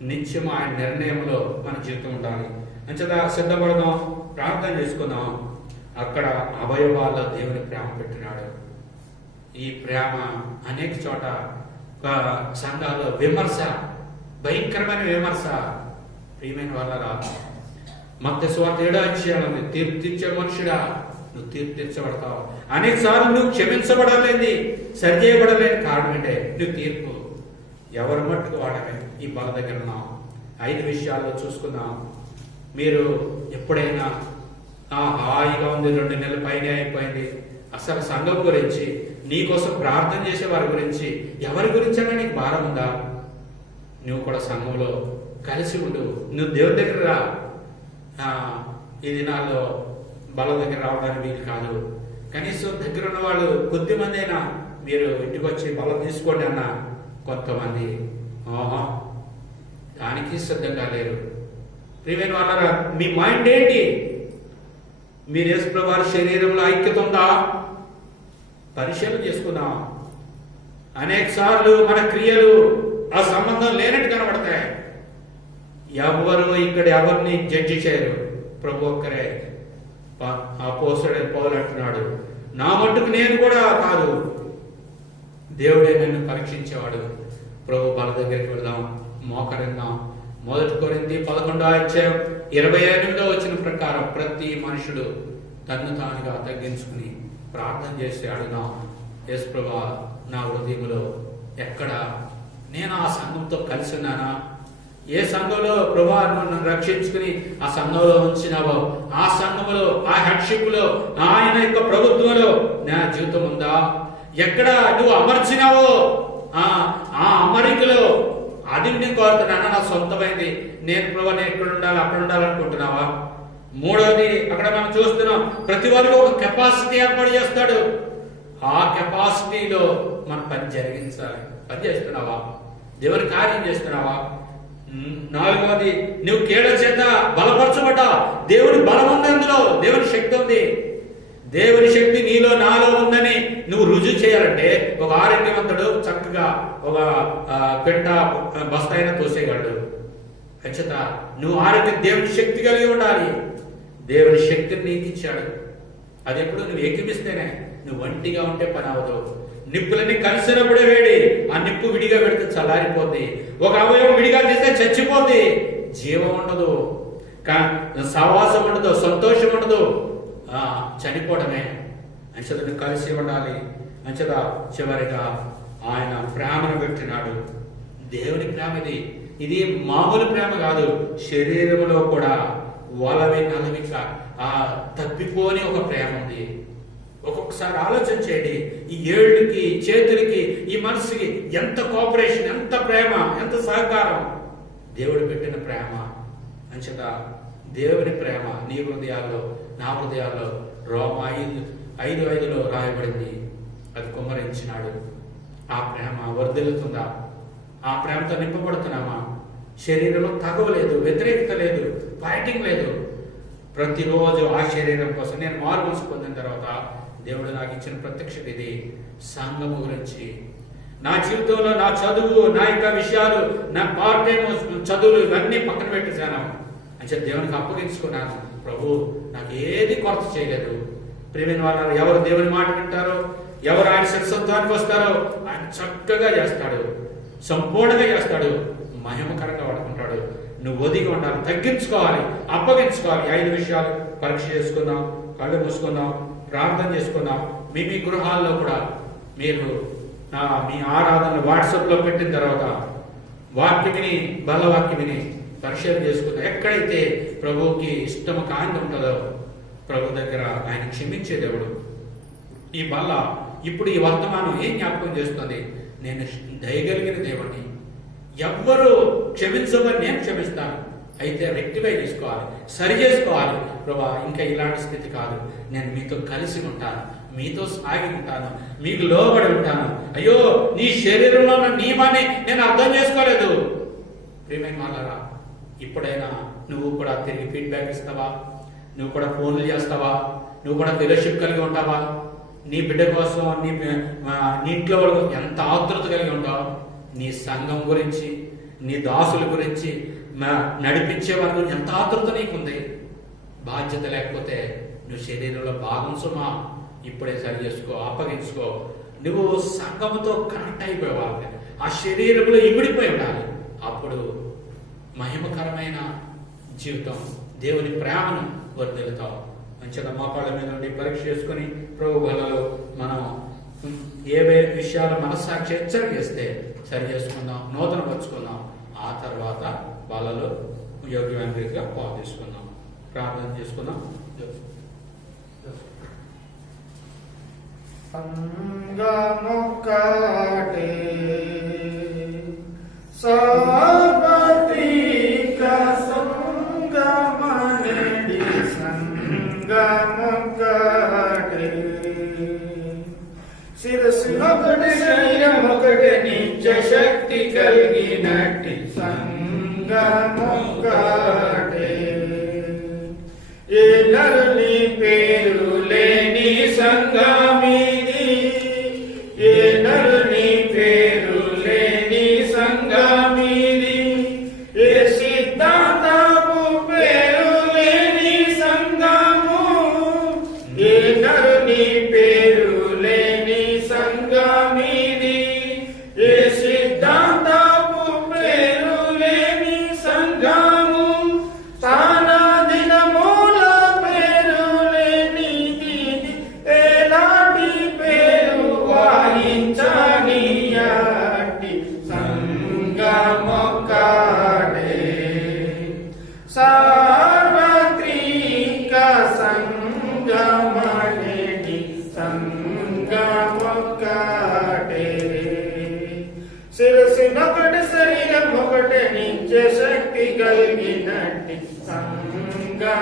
నిత్యం ఆయన నిర్ణయంలో మన జీవితం ఉండాలి. అంచేత సిద్ధపడదాం, ప్రార్థన చేసుకుందాం. అక్కడ అవయవాల్లో దేవుని ప్రేమ పెట్టినాడు. ఈ ప్రేమ అనేక చోట సంఘాల్లో విమర్శ, భయంకరమైన విమర్శ. ప్రియమైన వాళ్ళరా, మత్తయి సువార్త 7వ అధ్యాయం, తీర్పు తీర్చే మనుషుడా నువ్వు తీర్పు తీర్చబడతావు. అనేక సార్లు నువ్వు క్షమించబడలేని, సరిచేయబడలేని కారణం ఏంటే నువ్వు తీర్పు. ఎవరు మట్టుకు వాడమే ఈ బల దగ్గర ఉన్నాం. 5 విషయాల్లో చూసుకుందాం. మీరు ఎప్పుడైనా హాయిగా ఉంది, 2 నెలల పైనే అయిపోయింది, అసలు సంఘం గురించి, నీకోసం ప్రార్థన చేసే వారి గురించి, ఎవరి గురించి అయినా నీకు భారం ఉందా? నువ్వు కూడా సంఘంలో కలిసి ఉండు. నువ్వు దేవుని దగ్గర రా. ఈ దినాల్లో బల దగ్గర రావడానికి వీలు కాదు. కనీసం దగ్గర ఉన్న వాళ్ళు కొద్దిమంది అయినా మీరు ఇంటికి వచ్చి బలం తీసుకోండి అన్న కొంతమంది దానికి సిద్ధంగా లేరు. ప్రియమైన వాళ్ళారా, మీ మైండ్ ఏంటి? మీరు యేసుప్రభువు వారి శరీరంలో ఐక్యత ఉందా? పరిశీలన చేసుకుందాం. అనేక సార్లు మన క్రియలు ఆ సంబంధం లేనట్టు కనబడతాయి. ఎవరు ఇక్కడ ఎవరిని జడ్జి చేయరు, ప్రభు ఒక్కరే. అపోస్తలుడైన పౌలు అంటున్నాడు, నా మట్టుకు నేను కూడా కాదు, దేవుడే నన్ను పరీక్షించేవాడు. ప్రభు బల దగ్గరికి వెళ్దాం, మోకరిందాం. 1 కొరింథీ 11:28 ప్రకారం ప్రతి మనుషుడు తన్ను తానుగా తగ్గించుకుని ప్రార్థన చేసి అడుగుదాం, యేసు ప్రభువా, నా హృదయంలో ఎక్కడ నేను ఆ సంఘంతో కలిసి ఉన్నానా? ఏ సంఘంలో ప్రభువా నన్ను రక్షించుకుని ఆ సంఘంలో ఉంచినావో, ఆ సంఘంలో, ఆ హెడ్షిప్ లో, ఆయన యొక్క ప్రభుత్వంలో నా జీవితం ఉందా? ఎక్కడ నువ్వు అమర్చినావో ఆ అమరికలో అది నేను కోరుతున్నాను. నా సొంతమైంది, నేను ప్రభు నేను ఎక్కడ ఉండాలి అక్కడ ఉండాలనుకుంటున్నావా? 3వది, అక్కడ మనం చూస్తున్నాం, ప్రతి వారికి ఒక కెపాసిటీ ఏర్పాటు చేస్తాడు. ఆ కెపాసిటీలో మనం పని జరిగించాలి. పని చేస్తున్నావా? దేవుని కార్యం చేస్తున్నావా? 4వది, నువ్వు కీళ్ళ చేత బలపరచబడ్డా. దేవుని బలం ఉంది, అందులో దేవుని శక్తి ఉంది. దేవుని శక్తి నీలో నాలో ఉందని నువ్వు రుజువు చేయాలంటే ఒక ఆరోగ్యవంతుడు చక్కగా ఒక పెంట బస్తా అయినా తోసేయగలడు. ఖచ్చిత నువ్వు ఆరోగ్యం దేవుని శక్తి కలిగి ఉండాలి. దేవుని శక్తిని నీకు ఇచ్చాడు. అది ఎప్పుడు నువ్వు ఎక్కిపిస్తేనే. నువ్వు ఒంటిగా ఉంటే పని అవ్వదు. నిప్పులన్నీ కలిసినప్పుడే వేడి. ఆ నిప్పు విడిగా పెడితే చల్లారిపోద్ది. ఒక అవయవం విడిగా చేస్తే చచ్చిపోద్ది. జీవం ఉండదు, సహవాసం ఉండదు, సంతోషం ఉండదు, చనిపోవడమే. అంచెతను కలిసి ఉండాలి. అంచెత చివరిగా ఆయన ప్రేమను పెట్టినాడు. దేవుని ప్రేమ ఇది మామూలు ప్రేమ కాదు. శరీరంలో కూడా వలవి నలవిక తప్పిపోని ఒక ప్రేమ ఉంది. ఒక్కొక్కసారి ఆలోచన చేయండి, ఈ ఏళ్ళకి, చేతులకి, ఈ మనసుకి ఎంత కోఆపరేషన్, ఎంత ప్రేమ, ఎంత సహకారం. దేవుడు పెట్టిన ప్రేమ. అంచేత దేవుని ప్రేమ నీ హృదయాల్లో, నా హృదయాల్లో రోమా 5:5 రాయబడింది. అది కుమ్మరించినాడు. ఆ ప్రేమ వర్ధిల్లుతుందా? ఆ ప్రేమతో నింపబడుతున్నామా? శరీరంలో తగవలేదు, వ్యతిరేకత లేదు, ఫైటింగ్ లేదు. ప్రతిరోజు ఆ శరీరం కోసం నేను మారు మనసు పొందిన తర్వాత దేవుడు నాకు ఇచ్చిన ప్రత్యక్షత ఇది. సంఘము గురించి, నా జీవితంలో నా చదువు, నా యొక్క విషయాలు, నా పార్ట్ టైం చదువులు ఇవన్నీ పక్కన పెట్టేశాను. అంటే దేవునికి అప్పగించుకున్నాను. ప్రభు నాకు ఏది కొరత చేయలేదు. ప్రియమైన వాళ్ళు, ఎవరు దేవుని మాట వింటారో, ఎవరు ఆయన శిరసత్వానికి వస్తారో ఆయన చక్కగా చేస్తాడు, సంపూర్ణంగా చేస్తాడు, మహిమకరంగా వాడుకుంటాడు. నువ్వు ఒదిగి ఉండాలి, తగ్గించుకోవాలి, అప్పగించుకోవాలి. 5 విషయాలు పరీక్ష చేసుకుందాం, కళ్ళు మూసుకుందాం, ప్రార్థన చేసుకుందాం. మీ గృహాల్లో కూడా మీరు మీ ఆరాధనలు వాట్సాప్లో పెట్టిన తర్వాత వాక్యం విని, బలవాక్యం విని పరిశీలన చేసుకుందాం. ఎక్కడైతే ప్రభువుకి ఇష్టము కాంతి ఉంటుందో ప్రభు దగ్గర ఆయన క్షమించే దేవుడు. ఈ బల్ల ఇప్పుడు ఈ వర్తమానం ఏం జ్ఞాపకం చేస్తుంది? నేను దయగలిగిన దేవుడిని, ఎవ్వరు క్షమించమని నేను క్షమిస్తాను. అయితే రెక్టిఫై చేసుకోవాలి, సరి చేసుకోవాలి. ప్రభా ఇంకా ఇలాంటి స్థితి కాదు, నేను మీతో కలిసి ఉంటాను, మీతో సాగి ఉంటాను, మీకు లోబడి ఉంటాను. అయ్యో నీ శరీరంలో ఉన్న నియమాన్ని నేను అర్థం చేసుకోలేదు. ప్రియమైన వాళ్ళరా, ఇప్పుడైనా నువ్వు కూడా తిరిగి ఫీడ్బ్యాక్ ఇస్తావా? నువ్వు కూడా ఫోన్లు చేస్తావా? నువ్వు కూడా ఫెలోషిప్ కలిగి ఉంటావా? నీ బిడ్డ కోసం, నీ ఇంట్లో వాళ్ళు ఎంత ఆతృత కలిగి ఉంటావు? నీ సంఘం గురించి, నీ దాసుల గురించి, నడిపించే వారి గురించి ఎంత ఆతృత నీకుంది? బాధ్యత లేకపోతే నువ్వు శరీరంలో భాగం సుమా. ఇప్పుడే సరి చేసుకో, అప్పగించుకో. నువ్వు సంఘముతో కనెక్ట్ అయిపోవాలి, ఆ శరీరంలో ఇమిడిపోయి ఉండాలి. అప్పుడు మహిమకరమైన జీవితం, దేవుని ప్రేమను వర్ధిల్లుతావు. మంచిగా మోకాళ్ళ మీద నుండి పరీక్ష చేసుకుని ప్రభు బలలో మనం ఏ విషయాలు మనస్సాక్షి హెచ్చరిక చేస్తే సరి చేసుకుందాం, నూతన పరుచుకుందాం. ఆ తర్వాత వాళ్ళలో యోగ్యమైన రీతిగా పాలు తీసుకుందాం. ప్రార్థన చేసుకుందాం. సంగమొక్కటే సార్వత్రిక సంగమనేది సంగమొక్కటే శిరస్సునొకటి శరీరమొకటి నిత్య శక్తి కలిగినట్టి సంగమొక్కటే ఏ నరుని పేరు లేని సంగమిది, ఏ నరుని పేరు లేని సంగమిది, ఏ సిద్ధాంతము పేరు లేని సంగము, ఏ నరుని పేరు లేని సంగమిది, ఏ సిద్ధాంతము పేరు లేని సంగము, తాన దినముల పేరు లేనిది, ఎలాంటి పేరు వాయించనియటి సంగమొక్కటే సార్వత్రిక సంగమనేది సంగమొక్కటే శిరస్సునొకటి శరీరమొకటి నిత్య శక్తి కలిగినట్టి సంగమొక్కటే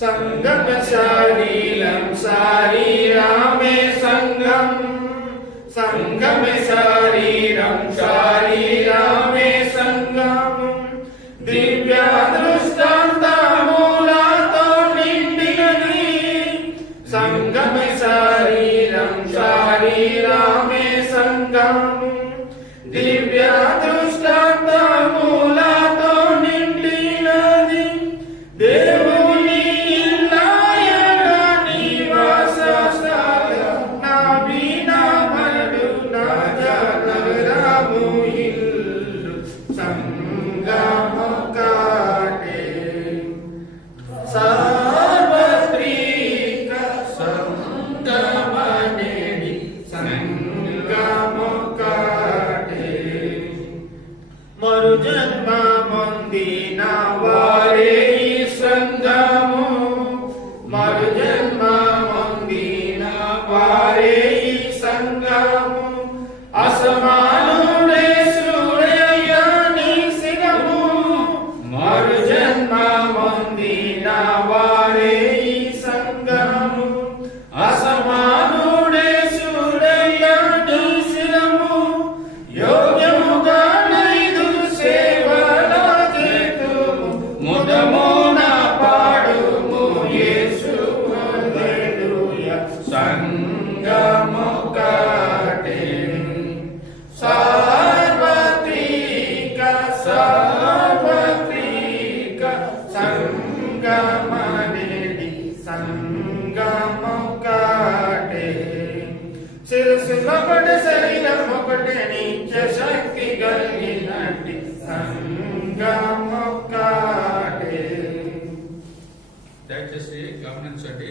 సంగమ శరీరం శరీరమే సంగం, సంగమ శరీరం శరీరమే సంగం, దివ్య దృష్టాంతములతో నిండినది సంగమ శరీరం శరీరమే సంగం, దివ్య దృష్టాంతములతో నిండినది దేవుని ఇల్లాయన నివాస స్థలం, నా వినమడు నా జనరము ఇల్లు సంగమొక్కటే సార్వత్రిక సంగమనేది సంగమొక్కటే మరు జన్మ పొందిన వారే ఈ సంగము, మరు జన్మ పొందిన వారే ఈ సంగము, అసమానుడే సూర్యని శిరము, మరు జన్మ పొందిన వారే ఈ సంగము, అసమానుడే సూర్యని శిరము, యోగ్యముగా నైదు సేవల చేతుము, ముదమున పాడుము యేసు హల్లెలూయా సంగమొక్కటే సార్వత్రిక సార్వత్రిక సంగమనేది సంగమొక్కటే శిరస్సునొకటి శరీరమొకటి నిత్య శక్తి కలిగినట్టి సంగమొక్కటే దయచేసి గమనించండి.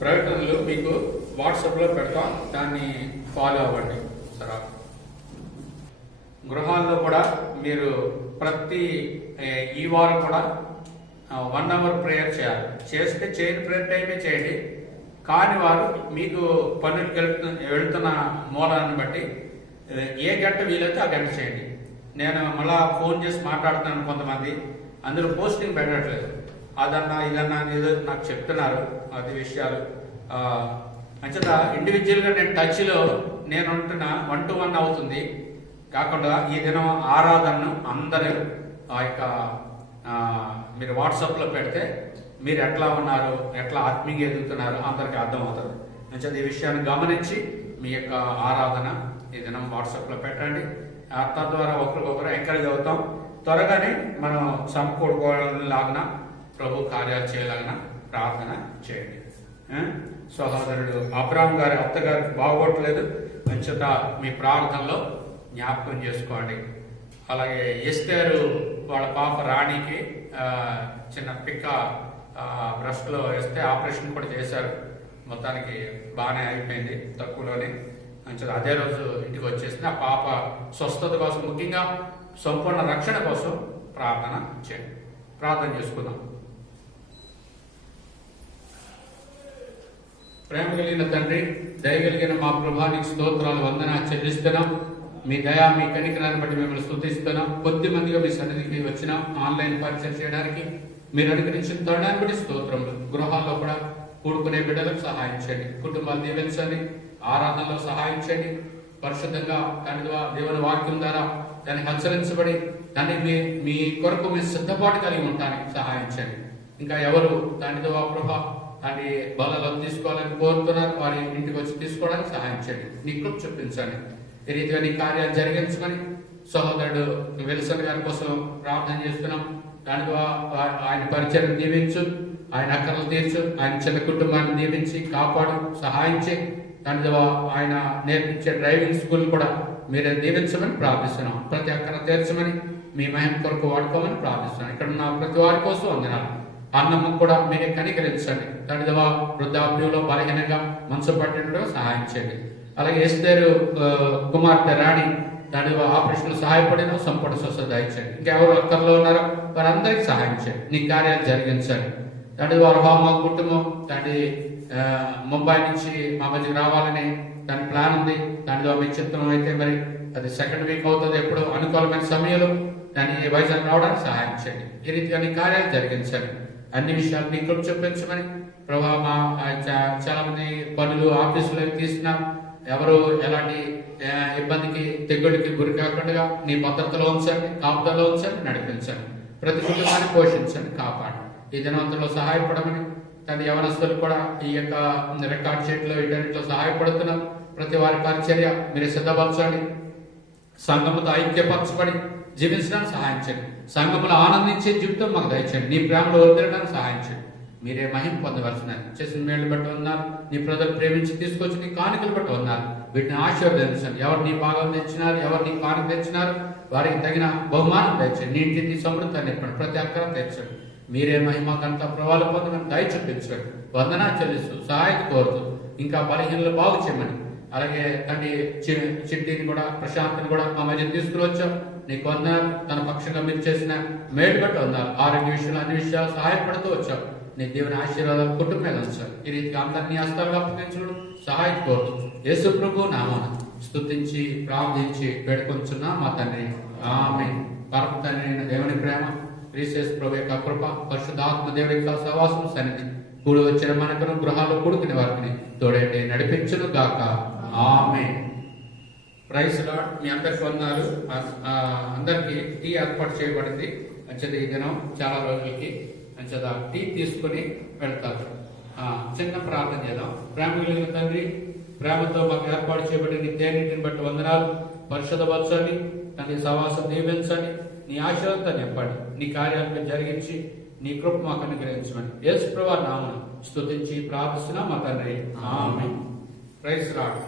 ప్రకటనలు మీకు వాట్సాప్లో పెడతాం, దాన్ని ఫాలో అవ్వండి. సరే, గృహాల్లో కూడా మీరు ప్రతి ఈ వారం కూడా 1 అవర్ ప్రేయర్ చేయాలి. చేస్తే చేయని ప్రేయర్ టైమే చేయండి. కాని వారు మీకు పనులకు వెళ్తున్న మూలాన్ని బట్టి ఏ గంట వీలైతే ఆ గంట చేయండి. నేను మళ్ళా ఫోన్ చేసి మాట్లాడుతున్నాను, కొంతమంది అందరూ పోస్టింగ్ పెట్టట్లేదు, అదన్నా ఇదన్నా ఏదో నాకు చెప్తున్నారు. అది విషయాలు అంచేత ఇండివిజువల్గా నేను టచ్లో నేను ఉంటున్న 1 to 1 అవుతుంది. కాకుండా ఈ దినం ఆరాధనను అందరూ ఆ యొక్క మీరు వాట్సాప్లో పెడితే మీరు ఎట్లా ఉన్నారు, ఎట్లా ఆత్మీయంగా ఎదుగుతున్నారు అందరికీ అర్థమవుతుంది. అంచేత ఈ విషయాన్ని గమనించి మీ యొక్క ఆరాధన ఈ దినం వాట్సాప్లో పెట్టండి. తద్వారా ఒకరికొకరు ఎంకరేజ్ అవుతాం. త్వరగానే మనం సమకూడుకోవాలలాగిన ప్రభు కార్యాలు చేయలాగిన ప్రార్థన చేయండి. సహోదరుడు అబ్రాహం గారి అత్తగారికి బాగోట్లేదు, అంచేత మీ ప్రార్థనలో జ్ఞాపకం చేసుకోండి. అలాగే ఎస్తేరు వాళ్ళ పాప రాణికి చిన్న పిక్క బ్రష్లో వేస్తే ఆపరేషన్ కూడా చేశారు. మొత్తానికి బాగానే అయిపోయింది, తక్కువలోనే. మంచిది. అదే రోజు ఇంటికి వచ్చేసింది. ఆ పాప స్వస్థత కోసం, ముఖ్యంగా సంపూర్ణ రక్షణ కోసం ప్రార్థన చేయండి. ప్రార్థన చేసుకుందాం. ప్రేమ కలిగిన తండ్రి, దయగలిగిన మా ప్రభానికి స్తోత్రాలు, వందన చెల్లిస్తున్నాం. మీ దయా, మీ కనికరాన్ని బట్టి మిమ్మల్ని స్తుతిస్తున్నాం. కొద్ది మందిగా మీ సన్నిధికి వచ్చినాం ఆన్లైన్ పరిచయం చేయడానికి. మీరు అనుగ్రహించిన తరుణాన్ని బట్టి స్తోత్రములు. గృహాల్లో కూడా కూడుకునే బిడ్డలకు సహాయం చేయండి. కుటుంబాలు దీవించండి. ఆరాధనలో సహాయం చేయండి. పరిశుద్ధంగా దాని ద్వారా దేవుని వాక్యం ద్వారా దాన్ని హెచ్చరించబడి దాన్ని మీ కొరకు మీ సిద్ధపాటు కలిగి ఉండడానికి సహాయం చేయండి. ఇంకా ఎవరు దాని ద్వారా ప్రభా దాన్ని బలలో తీసుకోవాలని కోరుతున్నారు, వారి ఇంటికి వచ్చి తీసుకోవడానికి సహాయం చేయండి. నీ కృప చూపించండి. ఈ రీతిగా నీ కార్యాలు జరిగించమని సహోదరుడు విల్సన్ గారి కోసం ప్రార్థన చేస్తున్నాం. దాని ద్వారా ఆయన పరిచయం దీవించు, ఆయన అక్కర్లు తీర్చు, ఆయన చిన్న కుటుంబాన్ని దీవించి కాపాడు, సహాయం చేయి. దాని ద్వారా ఆయన నేర్పించే డ్రైవింగ్ స్కూల్ కూడా మీరే దీవించమని ప్రార్థిస్తున్నాం. ప్రతి అక్కర తీర్చమని, మీ మహిమ కొరకు వాడుకోమని ప్రార్థిస్తున్నాం. ఇక్కడ ఉన్న ప్రతి వారి కోసం వందనాలు. అన్నము కూడా మీరే కనికరించండి. దాని ద్వారా వృద్ధాప్యంలో బలహీనంగా మనసు పట్టినట్టుగా సహాయం చేయండి. అలాగే ఎస్తేరు కుమార్తె రాణి దాని ఆపరేషన్ సహాయపడిన సంపూర్ణ స్వస్థత దయచేయండి. ఇంకెవరు అక్కర్లో ఉన్నారో వారందరికీ సహాయం చేయండి. నీ కార్యాలు జరిగించండి. దాని ద్వారా మా కుటుంబం దాని ముంబై నుంచి మా మధ్యకి రావాలని దాని ప్లాన్ ఉంది. దాని ద్వారా మీ చిత్రం అయితే మరి అది సెకండ్ వీక్ అవుతుంది. ఎప్పుడు అనుకూలమైన సమయంలో దాన్ని వైజాగ్ రావడానికి సహాయం చేయండి. ఈ రీతిగా నీ కార్యాలు జరిగించండి. అన్ని విషయాలు నీ కృప చూపించమని ప్రభావ. మా చాలా మంది పనులు ఆఫీసులో తీస్తున్నారు. ఎవరు ఎలాంటి ఇబ్బందికి తెగుడికి గురి కాకుండా నీ భద్రతలో ఉంచండి, కాపుదలో ఉంచండి, నడిపించండి. ప్రతి కుటుంబాన్ని పోషించండి, కాపాడు. ఈ దినవంతంలో సహాయపడమని తన యవనస్తులు కూడా ఈ యొక్క రికార్డ్ షీట్లో వీటన్నిటిలో సహాయపడుతున్నాం. ప్రతి వారి పరిచర్య మీరు సిద్ధపరచండి. సంఘముతో ఐక్యపరచబడి జీవించడానికి సహాయం చేయండి. సంఘములో ఆనందించే జీవితం మాకు దయచేయండి. నీ ప్రేమలో వదిలేయడానికి సహాయం చేయండి. మీరే మహిమ పొందవలసినారు. చేసిన మేళ్లు బట్టి ఉన్నారు. నీ ప్రజలు ప్రేమించి తీసుకొచ్చి నీ కానుకలు బట్టి ఉన్నారు. వీటిని ఆశీర్వదించండి. ఎవరు నీ భాగం తెచ్చినారు, ఎవరు నీ కానుక తెచ్చినారు, వారికి తగిన బహుమానం తెచ్చండి. నీ ఇంటిని సమృద్ధాన్ని నింపండి. ప్రతి అక్కర తెచ్చండి. మీరే మహిమ గంట ప్రభావాలు పొందమని దయ చూపించండి. వందనా చెల్లిస్తూ సహాయత కోరుతూ ఇంకా బలహీనలు బాగు చేయమని, అలాగే తండ్రి చిట్టిని కూడా ప్రశాంతిని కూడా మా మధ్య తీసుకుని వచ్చాం. నీకు వందనాలు. తన పక్షంగా మీరు చేసిన మేలు బట్టి వందనాలు. ఆరోగ్య విషయంలో అన్ని విషయాలు సహాయపడుతూ వచ్చాం. నీ దేవుని ఆశీర్వాదాలు కుటుంబం ఉంచారు. ఈ రీతిగా అందరినీ హస్తాలుగా అప్పగించడం సహాయం కోరుతూ యేసు ప్రభు నామమున స్తుతించి ప్రార్థించి వేడుకొంచున్నా మా తండ్రి, ఆమేన్. పరమ తండ్రి అయిన దేవుని ప్రేమ, క్రీస్తు ప్రభు యొక్క కృప, పరిశుద్ధాత్మ దేవుని యొక్క సహవాసం సన్నిధి కూడి వచ్చిన మనకును గృహాల్లో కూడుకునే వారిని తోడండి నడిపించును గాక. ఆమేన్. Praise lord. మీ అందరికి వందనాలు. అందరికీ టీ ఏర్పాటు చేయబడింది. మంచిది. ఈ దినం చాలా రోజులకి మంచిదా టీ తీసుకుని వెళ్తారు. చిన్న ప్రార్థన చేద్దాం. ప్రేమ కలిగిన తండ్రి, ప్రేమతో మాకు ఏర్పాటు చేయబడిన దేనిటిని బట్టి వందనాలు. పరిశుద్ధపరచండి, తండ్రి సహవాసం దీవించండి, నీ ఆశీర్వాదంతో నింపండి. నీ కార్యాలను జరిగించి నీ కృప మాకు అనుగ్రహించమని యేసు ప్రభువు నామమున స్తుతించి ప్రార్థిస్తున్నాం మా తండ్రి, ఆమేన్. Praise lord.